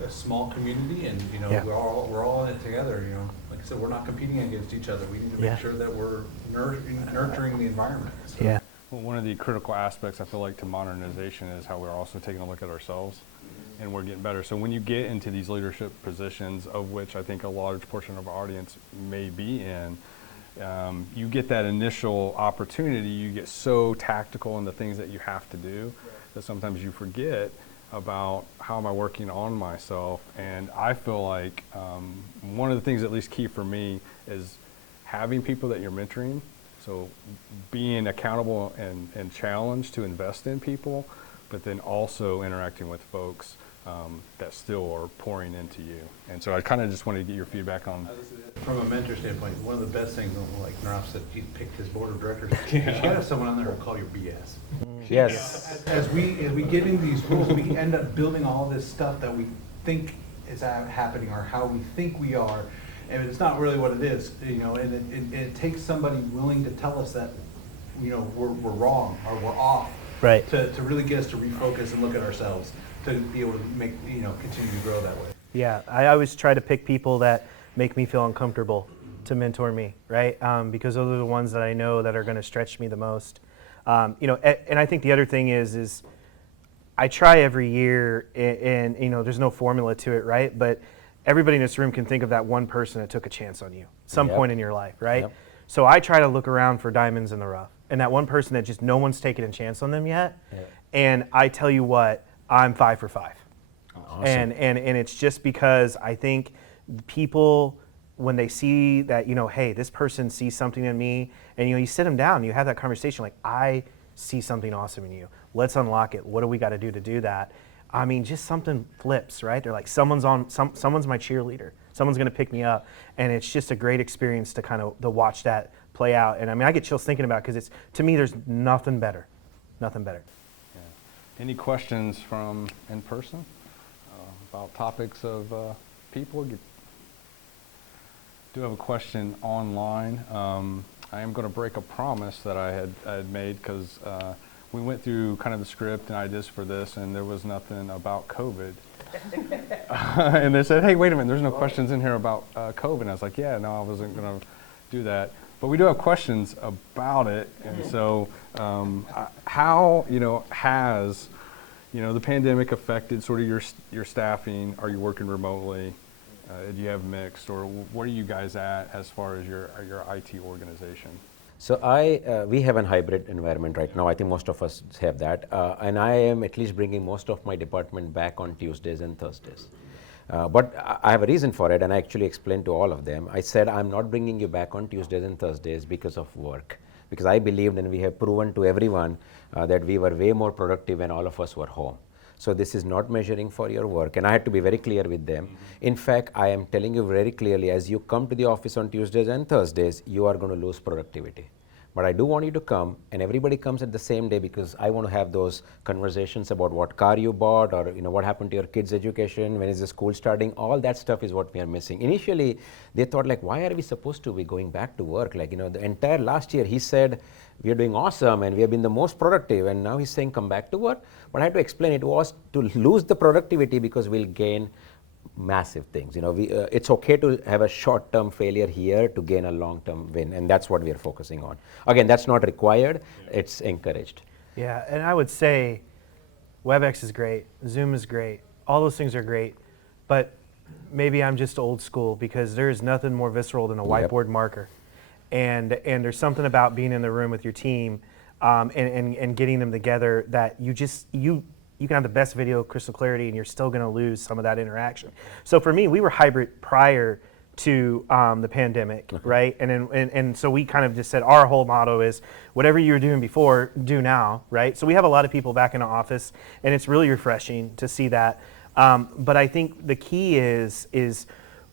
small community, and Yeah. we're all in it together. Like I said, we're not competing against each other. We need to make sure that we're nurturing the environment. So. Yeah. Well, one of the critical aspects I feel like to modernization is how we're also taking a look at ourselves, and we're getting better. So when you get into these leadership positions, of which I think a large portion of our audience may be in, you get that initial opportunity, you get so tactical in the things that you have to do that sometimes you forget about how am I working on myself. And I feel like one of the things at least key for me is having people that you're mentoring. So being accountable and challenged to invest in people, but then also interacting with folks that still are pouring into you. And so I kind of just wanted to get your feedback on. From a mentor standpoint, one of the best things, like Naraf said, he picked his board of directors. You gotta have someone on there who'll call your BS. Yes. As we get into these rules, we end up building all this stuff that we think is happening or how we think we are, and it's not really what it is, and it takes somebody willing to tell us that, we're wrong or we're off. Right. To really get us to refocus and look at ourselves, to be able to make, continue to grow that way. Yeah, I always try to pick people that make me feel uncomfortable to mentor me, right? Because those are the ones that I know that are going to stretch me the most. And I think the other thing is I try every year, and there's no formula to it, right? But everybody in this room can think of that one person that took a chance on you, some point in your life, right? Yep. So I try to look around for diamonds in the rough, and that one person that just no one's taken a chance on them yet. Yep. And I tell you what, I'm 5 for 5. Awesome. And it's just because I think people, when they see that, hey, this person sees something in me, and you sit them down, you have that conversation like, I see something awesome in you. Let's unlock it. What do we got to do that? I mean, just something flips, right? They're like, someone's my cheerleader. Someone's going to pick me up, and it's just a great experience to kind of to watch that play out. And I mean, I get chills thinking about it because it's, to me, there's nothing better. Nothing better. Any questions from in person about topics of people? Do have a question online. I am going to break a promise that I had made because we went through kind of the script and ideas for this, and there was nothing about COVID. And they said, hey, wait a minute, there's no questions in here about COVID. And I was like, yeah, no, I wasn't going to do that. But we do have questions about it, and so how has the pandemic affected sort of your staffing? Are you working remotely? Do you have mixed, or where are you guys at as far as your IT organization? So we have a hybrid environment right now. I think most of us have that, and I am at least bringing most of my department back on Tuesdays and Thursdays. But I have a reason for it, and I actually explained to all of them. I said, I'm not bringing you back on Tuesdays and Thursdays because of work. Because I believed, and we have proven to everyone, that we were way more productive when all of us were home. So this is not measuring for your work, and I had to be very clear with them. In fact, I am telling you very clearly, as you come to the office on Tuesdays and Thursdays, you are going to lose productivity. But I do want you to come, and everybody comes at the same day because I want to have those conversations about what car you bought, or what happened to your kids' education, when is the school starting. All that stuff is what we are missing. Initially, they thought like, why are we supposed to be going back to work? Like, the entire last year, he said, we are doing awesome and we have been the most productive, and now he's saying come back to work. But I had to explain it was to lose the productivity because we'll gain massive things. It's okay to have a short-term failure here to gain a long-term win, and that's what we are focusing on. Again, that's not required, it's encouraged. Yeah, and I would say WebEx is great, Zoom is great, all those things are great, but maybe I'm just old school because there's nothing more visceral than a whiteboard marker. And there's something about being in the room with your team and getting them together that you can have the best video crystal clarity and you're still going to lose some of that interaction. So for me, we were hybrid prior to the pandemic, right? And so we kind of just said our whole motto is whatever you were doing before, do now, right? So we have a lot of people back in the office, and it's really refreshing to see that. But I think the key is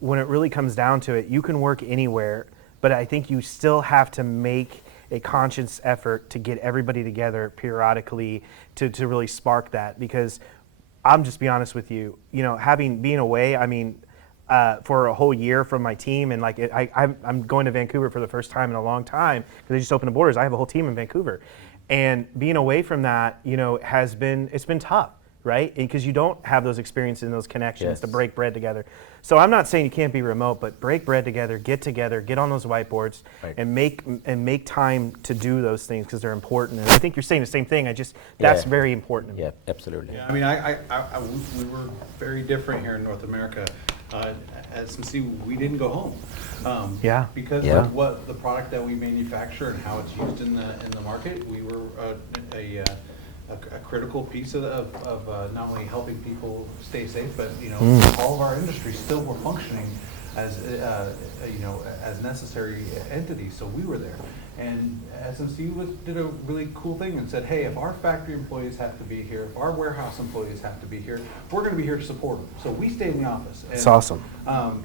when it really comes down to it, you can work anywhere, but I think you still have to make a conscious effort to get everybody together periodically to really spark that. Because I'm just be honest with you, being away, I mean, for a whole year from my team, and like I'm going to Vancouver for the first time in a long time because they just opened the borders. I have a whole team in Vancouver, and being away from that, it's been tough, right? Because you don't have those experiences and those connections to break bread together. So I'm not saying you can't be remote, but break bread together, get on those whiteboards, and make time to do those things because they're important. And I think you're saying the same thing. That's very important. Yeah, absolutely. Yeah, I mean, we were very different here in North America. SMC, we didn't go home. Yeah. Because Yeah. of what the product that we manufacture and how it's used in the market, we were a critical piece of not only helping people stay safe, but all of our industries still were functioning as as necessary entities. So we were there, and SMC did a really cool thing and said, hey, if our factory employees have to be here, if our warehouse employees have to be here, we're going to be here to support them. So we stayed in the office. And, It's awesome.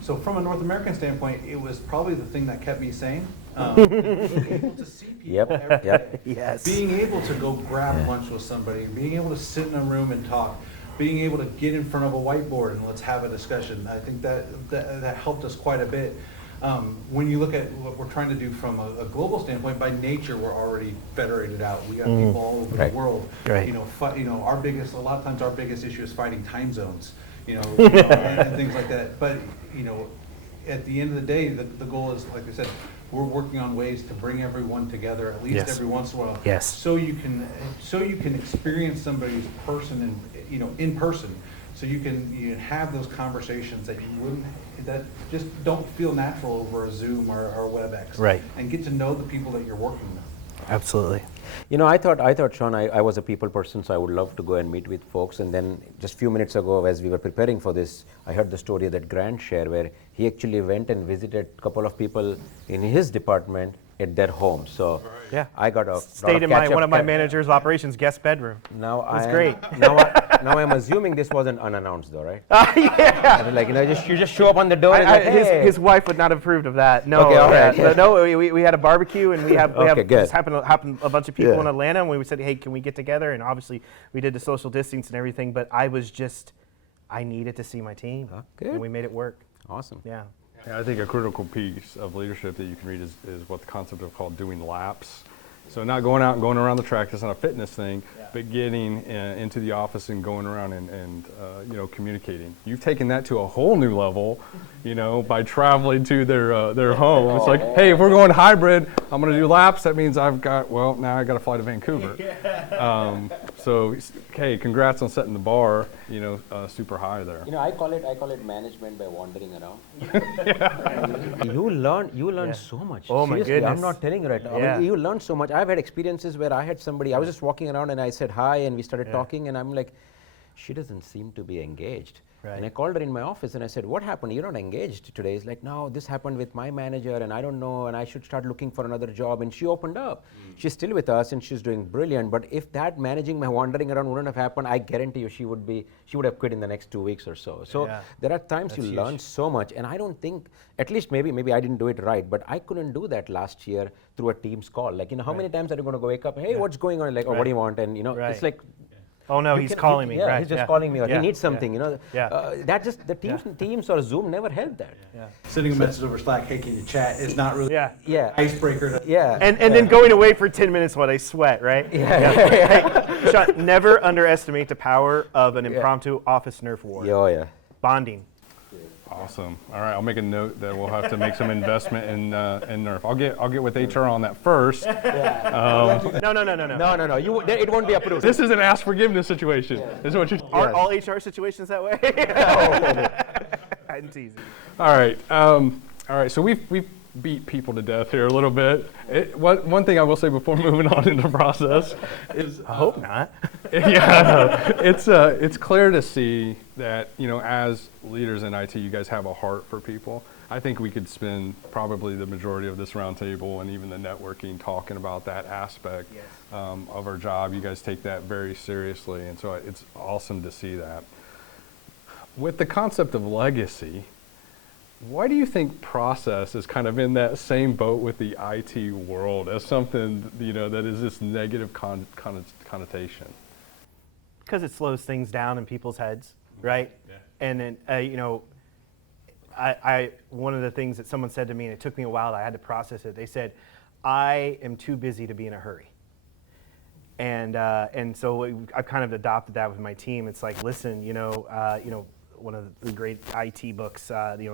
So from a North American standpoint, it was probably the thing that kept me sane. Being able to see people Yep, every day. yep. Yes. Being able to go grab lunch with somebody, being able to sit in a room and talk, being able to get in front of a whiteboard and let's have a discussion. I think that helped us quite a bit. When you look at what we're trying to do from a global standpoint, by nature we're already federated out. We got people all over Right. the world. Right. A lot of times our biggest issue is fighting time zones, and things like that. But at the end of the day, the goal is, like I said, we're working on ways to bring everyone together at least Yes. every once in a while. Yes. So you can experience somebody's person in person. So you can have those conversations that just don't feel natural over a Zoom or WebEx. Right. And get to know the people that you're working with. Absolutely. I thought, Sean, I was a people person, so I would love to go and meet with folks. And then just a few minutes ago, as we were preparing for this, I heard the story that Grant shared, where he actually went and visited a couple of people in his department at their home. So Yeah. I got a Stayed in one of my manager's operations guest bedroom. Now was I great. Now I'm assuming this wasn't unannounced, though, right? Yeah. Like you just show up on the door. And like, hey. His wife would not have approved of that. No, Okay, all right. but no. We had a barbecue, and we have Okay, good. this happened a bunch of people Yeah. in Atlanta, and we said, hey, can we get together? And obviously we did the social distance and everything, but I needed to see my team, good. and we made it work. Awesome. Yeah. Yeah, I think a critical piece of leadership that you can read is what the concept of called doing laps. So not going out and going around the track, that's not a fitness thing, but getting into the office and going around and communicating. You've taken that to a whole new level, by traveling to their home. It's like, hey, if we're going hybrid, I'm going to do laps. That means now I got to fly to Vancouver. So, hey, congrats on setting the bar, super high there. I call it management by wandering around. You learn so much. Oh, my Seriously, I'm goodness. not telling you right now. Yeah. You learn so much. I've had experiences where I had somebody, I was just walking around and I said hi and we started talking and I'm like, she doesn't seem to be engaged. Right. And I called her in my office and I said, what happened? You're not engaged today. It's like, no, this happened with my manager and I don't know and I should start looking for another job. And she opened up. She's still with us and she's doing brilliant. But if that managing my wandering around wouldn't have happened, I guarantee you she would have quit in the next 2 weeks or so. So Yeah. there are times you learn so much. And I don't think, at least maybe I didn't do it right, but I couldn't do that last year through a Teams call. Like, how many times are you going to go wake up, hey, what's going on? Like, oh, what do you want? And, Right. it's like, Oh no, he's calling me. Yeah, Right, he's just calling me, or he needs yeah. something, Yeah. That just, the Teams or Zoom never helped that. Sending a message over Slack, hey, can you chat, is not really Yeah. Yeah. icebreaker. Yeah. And then going away for 10 minutes while they sweat, right? Hey, Sean, never underestimate the power of an impromptu office Nerf war. Yeah. Bonding. Awesome. All right, I'll make a note that we'll have to make some investment in Nerf. I'll get with HR on that first. No. No. It won't be approved. This is an ask forgiveness situation. Is what you're. Aren't all HR situations that way? I'm teasing. All right. So we've beat people to death here a little bit. One thing I will say before moving on in the process is I hope not. it's clear to see that as leaders in IT, you guys have a heart for people. I think we could spend probably the majority of this roundtable and even the networking talking about that aspect of our job. You guys take that very seriously, and so it's awesome to see that. With the concept of legacy, why do you think process is kind of in that same boat with the IT world as something that is this negative connotation? Because it slows things down in people's heads, right? Yeah. And then I one of the things that someone said to me, and it took me a while, I had to process it. They said, "I am too busy to be in a hurry." And so I've kind of adopted that with my team. It's like, listen, one of the great IT books,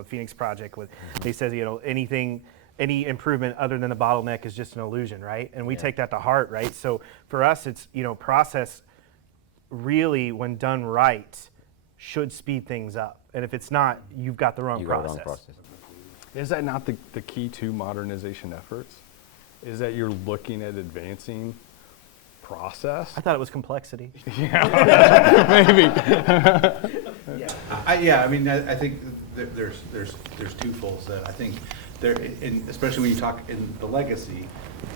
Phoenix Project, they says, any improvement other than the bottleneck is just an illusion, right? And we take that to heart, right? So for us, it's, process really, when done right, should speed things up. And if it's not, you've got the wrong You got process. the wrong process. Is that not the key to modernization efforts? Is that you're looking at advancing process? I thought it was complexity. Maybe. I mean, I think there's two folds that I think there, especially when you talk in the legacy,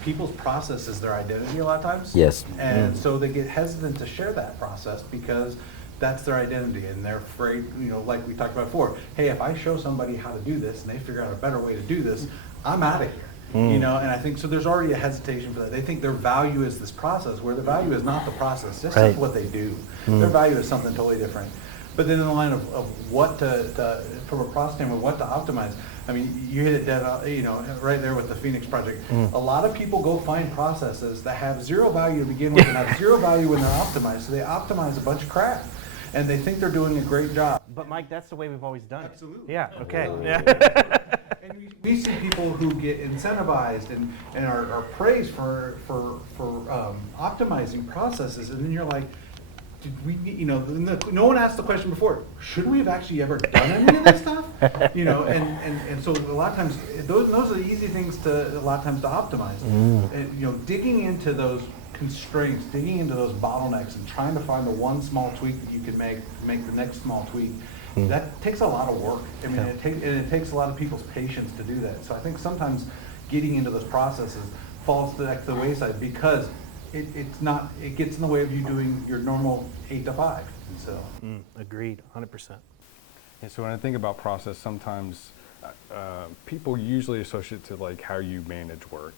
people's process is their identity a lot of times. Yes. And so they get hesitant to share that process because that's their identity, and they're afraid, like we talked about before, hey, if I show somebody how to do this and they figure out a better way to do this, I'm out of here. And I think, so there's already a hesitation for that. They think their value is this process, where the value is not the process, this is what they do. Their value is something totally different. But then in the line of what to from a process standpoint, what to optimize, I mean, you hit it dead, right there with the Phoenix project. A lot of people go find processes that have zero value to begin with and have zero value when they're optimized, so they optimize a bunch of crap. And they think they're doing a great job. But Mike, that's the way we've always done it. Absolutely. Yeah, okay. Yeah. And we see people who get incentivized and are praised for optimizing processes, and then you're like, did we, no one asked the question before, should we have actually ever done any of this stuff? And so a lot of times, those are the easy things to optimize. And, digging into those constraints, digging into those bottlenecks and trying to find the one small tweak that you can make the next small tweak, that takes a lot of work. I mean, it takes a lot of people's patience to do that. So I think sometimes getting into those processes falls to the wayside because it gets in the way of you doing your normal 8 to 5. And so Agreed, 100%. Yeah, so when I think about process, sometimes people usually associate to like how you manage work,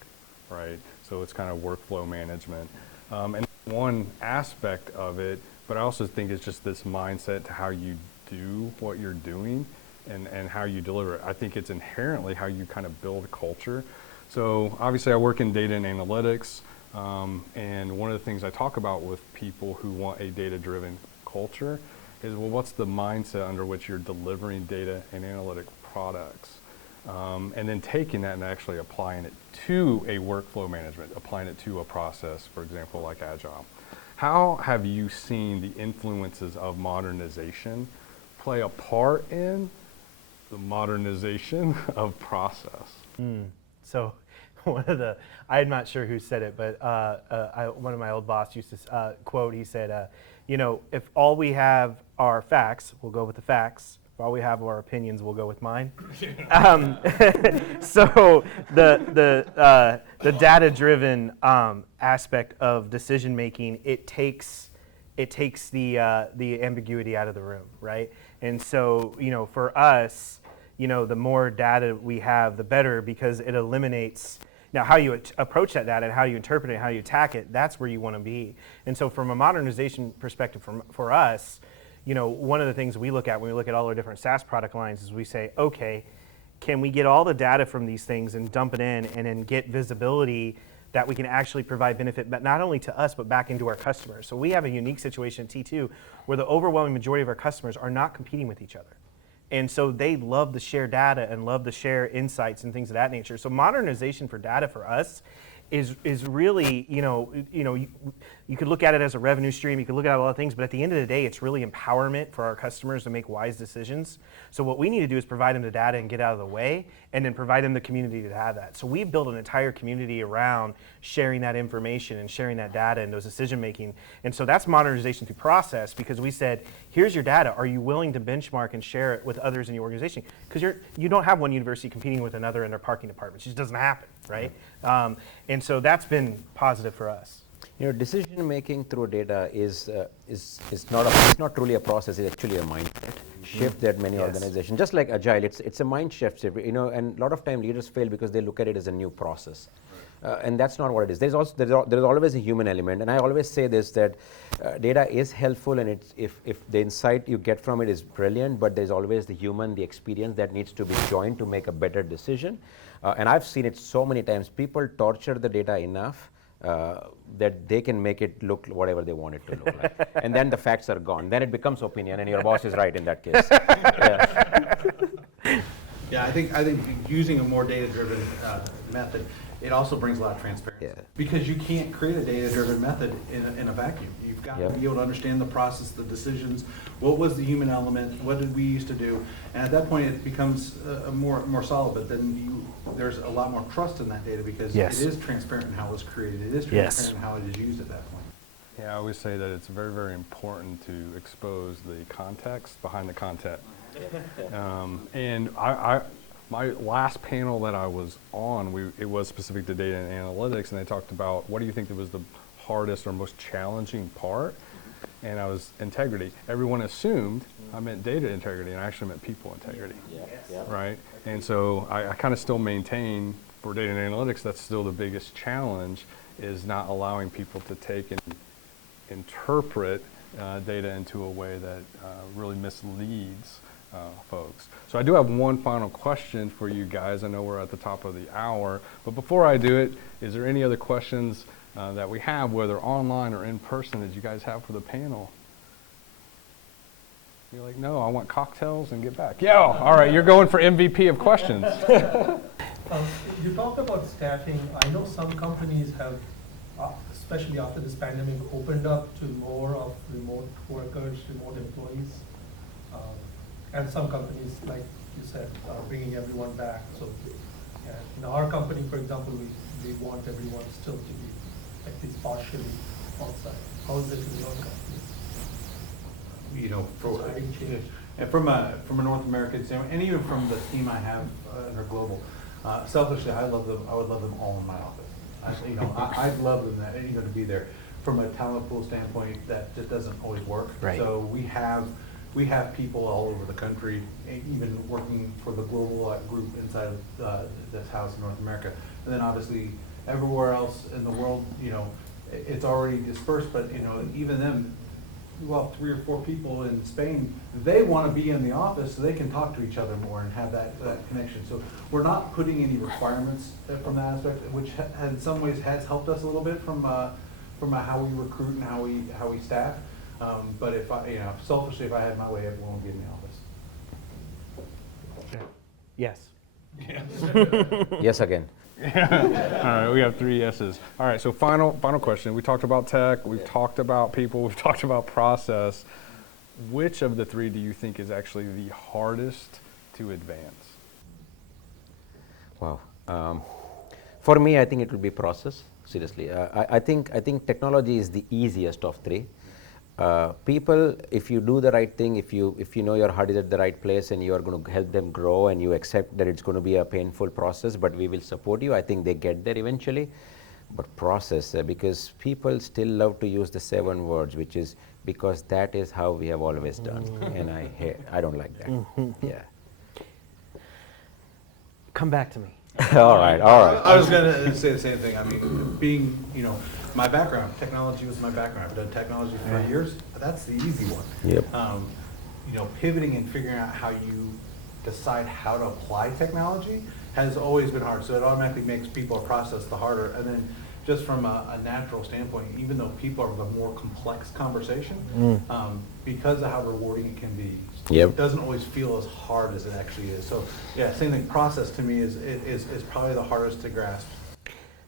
right? So it's kind of workflow management. And one aspect of it, but I also think it's just this mindset to how you do what you're doing and how you deliver it. I think it's inherently how you kind of build culture. So obviously I work in data and analytics, and one of the things I talk about with people who want a data-driven culture is, well, what's the mindset under which you're delivering data and analytic products? And then taking that and actually applying it to a workflow management, applying it to a process, for example, like Agile. How have you seen the influences of modernization play a part in the modernization of process? So I'm not sure who said it, but one of my old boss used to quote, he said, if all we have are facts, we'll go with the facts. If all we have are our opinions, we'll go with mine. So the data-driven aspect of decision making, it takes the ambiguity out of the room, right? And so for us, the more data we have, the better, because it eliminates. Now, how you approach that data and how you interpret it, how you attack it, that's where you want to be. And so from a modernization perspective for us, one of the things we look at when we look at all our different SaaS product lines is we say, okay, can we get all the data from these things and dump it in and then get visibility that we can actually provide benefit, but not only to us, but back into our customers. So we have a unique situation at T2 where the overwhelming majority of our customers are not competing with each other. And so they love to share data and love to share insights and things of that nature. So modernization for data for us is really, you could look at it as a revenue stream, you could look at a lot of things, but at the end of the day, it's really empowerment for our customers to make wise decisions. So what we need to do is provide them the data and get out of the way, and then provide them the community to have that. So we've built an entire community around sharing that information and sharing that data and those decision making. And so that's modernization through process, because we said, here's your data. Are you willing to benchmark and share it with others in your organization? Because you don't have one university competing with another in their parking departments. It just doesn't happen, right? And so that's been positive for us. Decision making through data is not truly a process. It's actually a mindset shift that many organizations, just like Agile, it's a mind shift. And a lot of time leaders fail because they look at it as a new process. And that's not what it is. There's always a human element, and I always say this, that data is helpful, and if the insight you get from it is brilliant, but there's always the human, the experience that needs to be joined to make a better decision. And I've seen it so many times. People torture the data enough that they can make it look whatever they want it to look like. And then the facts are gone. Then it becomes opinion, and your boss is right in that case. Yeah, I think using a more data-driven method, it also brings a lot of transparency. Yeah. Because you can't create a data-driven method in a vacuum. You've got Yep. to be able to understand the process, the decisions, what was the human element, what did we used to do, and at that point it becomes more solid. But then there's a lot more trust in that data because Yes. it is transparent in how it was created. It is Yes. transparent in how it is used at that point. Yeah, I always say that it's very, very important to expose the context behind the content. And my last panel that I was on, it was specific to data and analytics, and they talked about what do you think that was the hardest or most challenging part? And I was integrity. Everyone assumed I meant data integrity, and I actually meant people integrity, right? And so I kind of still maintain for data and analytics, that's still the biggest challenge, is not allowing people to take and interpret data into a way that really misleads folks. So I do have one final question for you guys. I know we're at the top of the hour, but before I do it, is there any other questions that we have, whether online or in person, that you guys have for the panel? You're like, no, I want cocktails and get back. Yeah, all right, you're going for MVP of questions. You talked about staffing. I know some companies have, especially after this pandemic, opened up to more of remote workers, remote employees. And some companies, like you said, are bringing everyone back. So in our company, for example, we want everyone still to be at least partially on site. How is it in your company? You know, Hiring change. and from a North American standpoint, and even from the team I have under global, selfishly, I love them. I would love them all in my office. I'd love them to be there. From a talent pool standpoint, that just doesn't always work. Right. So we have people all over the country, even working for the global group inside of this house in North America, and then obviously everywhere else in the world. It's already dispersed, but even them. Well, 3 or 4 people in Spain, they want to be in the office so they can talk to each other more and have that connection. So we're not putting any requirements from that aspect, which in some ways has helped us a little bit from how we recruit and how we staff. But if selfishly, if I had my way, everyone would be in the office. Yes. Yes, again. All right, we have 3 yeses. All right, so final question. We talked about tech, we've talked about people, we've talked about process. Which of the 3 do you think is actually the hardest to advance? Wow. For me, I think it will be process. Seriously, I think technology is the easiest of 3. People, if you do the right thing, if you know your heart is at the right place and you are going to help them grow and you accept that it's going to be a painful process, but we will support you, I think they get there eventually. But process, because people still love to use the 7 words, which is because that is how we have always done, and I don't like that. Yeah. Come back to me. All right. I was going to say the same thing. I mean, being, my background, technology was my background. I've done technology for years. That's the easy one. Yep. Pivoting and figuring out how you decide how to apply technology has always been hard. So it automatically makes people process the harder. And then just from a natural standpoint, even though people are the more complex conversation, because of how rewarding it can be, it doesn't always feel as hard as it actually is. So yeah, same thing. Process to me is probably the hardest to grasp.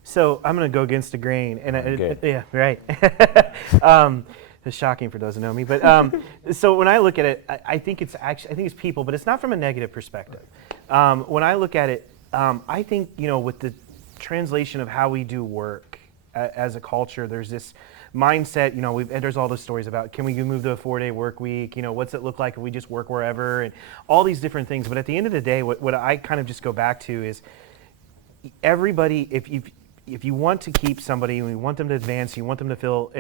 So I'm going to go against the grain, and yeah, right. It's shocking for those who know me, but so when I look at it, I think it's people, but it's not from a negative perspective. When I look at it, I think with the translation of how we do work as a culture, there's this mindset. And there's all those stories about can we move to a 4-day work week? What's it look like if we just work wherever, and all these different things. But at the end of the day, what I kind of just go back to is everybody. If you want to keep somebody and you want them to advance, you want them to feel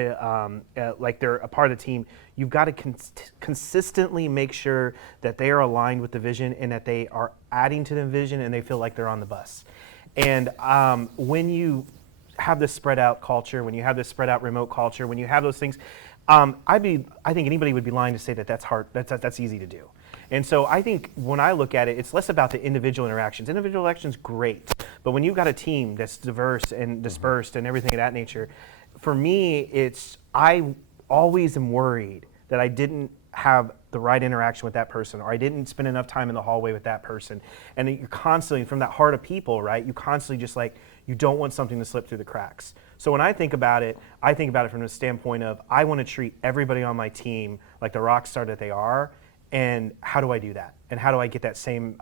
like they're a part of the team, you've got to consistently make sure that they are aligned with the vision and that they are adding to the vision and they feel like they're on the bus. And when you have this spread out culture, when you have this spread out remote culture, when you have those things, I think anybody would be lying to say that that's hard. That's easy to do. And so I think when I look at it, it's less about the individual interactions. Individual interactions, great. But when you've got a team that's diverse and dispersed and everything of that nature, for me, I always am worried that I didn't have the right interaction with that person, or I didn't spend enough time in the hallway with that person. And you're constantly, from that heart of people, right, you constantly just like, you don't want something to slip through the cracks. So when I think about it from the standpoint of, I want to treat everybody on my team like the rock star that they are, and how do I do that? And how do I get that same,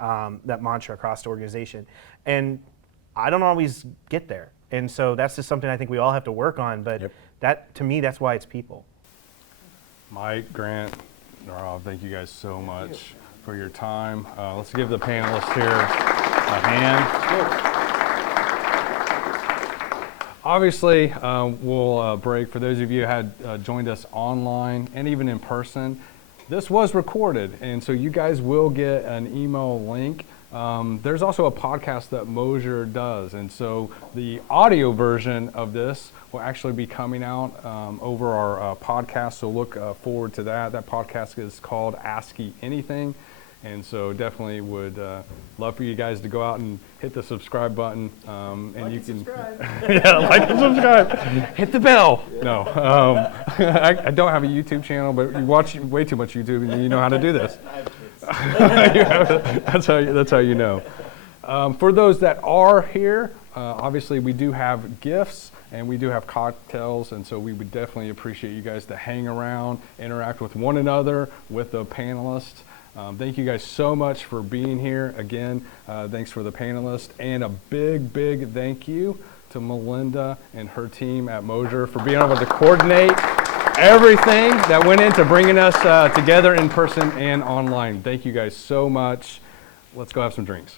that mantra across the organization? And I don't always get there. And so that's just something I think we all have to work on, but that, to me, that's why it's people. Mike, Grant, Rob, thank you guys so much for your time. Let's give the panelists here a hand. Obviously, we'll break. For those of you who had joined us online and even in person, this was recorded, and so you guys will get an email link. There's also a podcast that Moser does, and so the audio version of this will actually be coming out over our podcast, so look forward to that. That podcast is called ASCII Anything, and so definitely would love for you guys to go out and hit the subscribe button. And like you can subscribe. Yeah, like and subscribe. Hit the bell. No, I don't have a YouTube channel, but you watch way too much YouTube and you know how to do this. That's how you know. For those that are here, obviously we do have gifts and we do have cocktails, and so we would definitely appreciate you guys to hang around, interact with one another, with the panelists. Thank you guys so much for being here. Again, thanks for the panelists, and a big, big thank you to Melinda and her team at Moser for being able to coordinate everything that went into bringing us together in person and online. Thank you guys so much. Let's go have some drinks.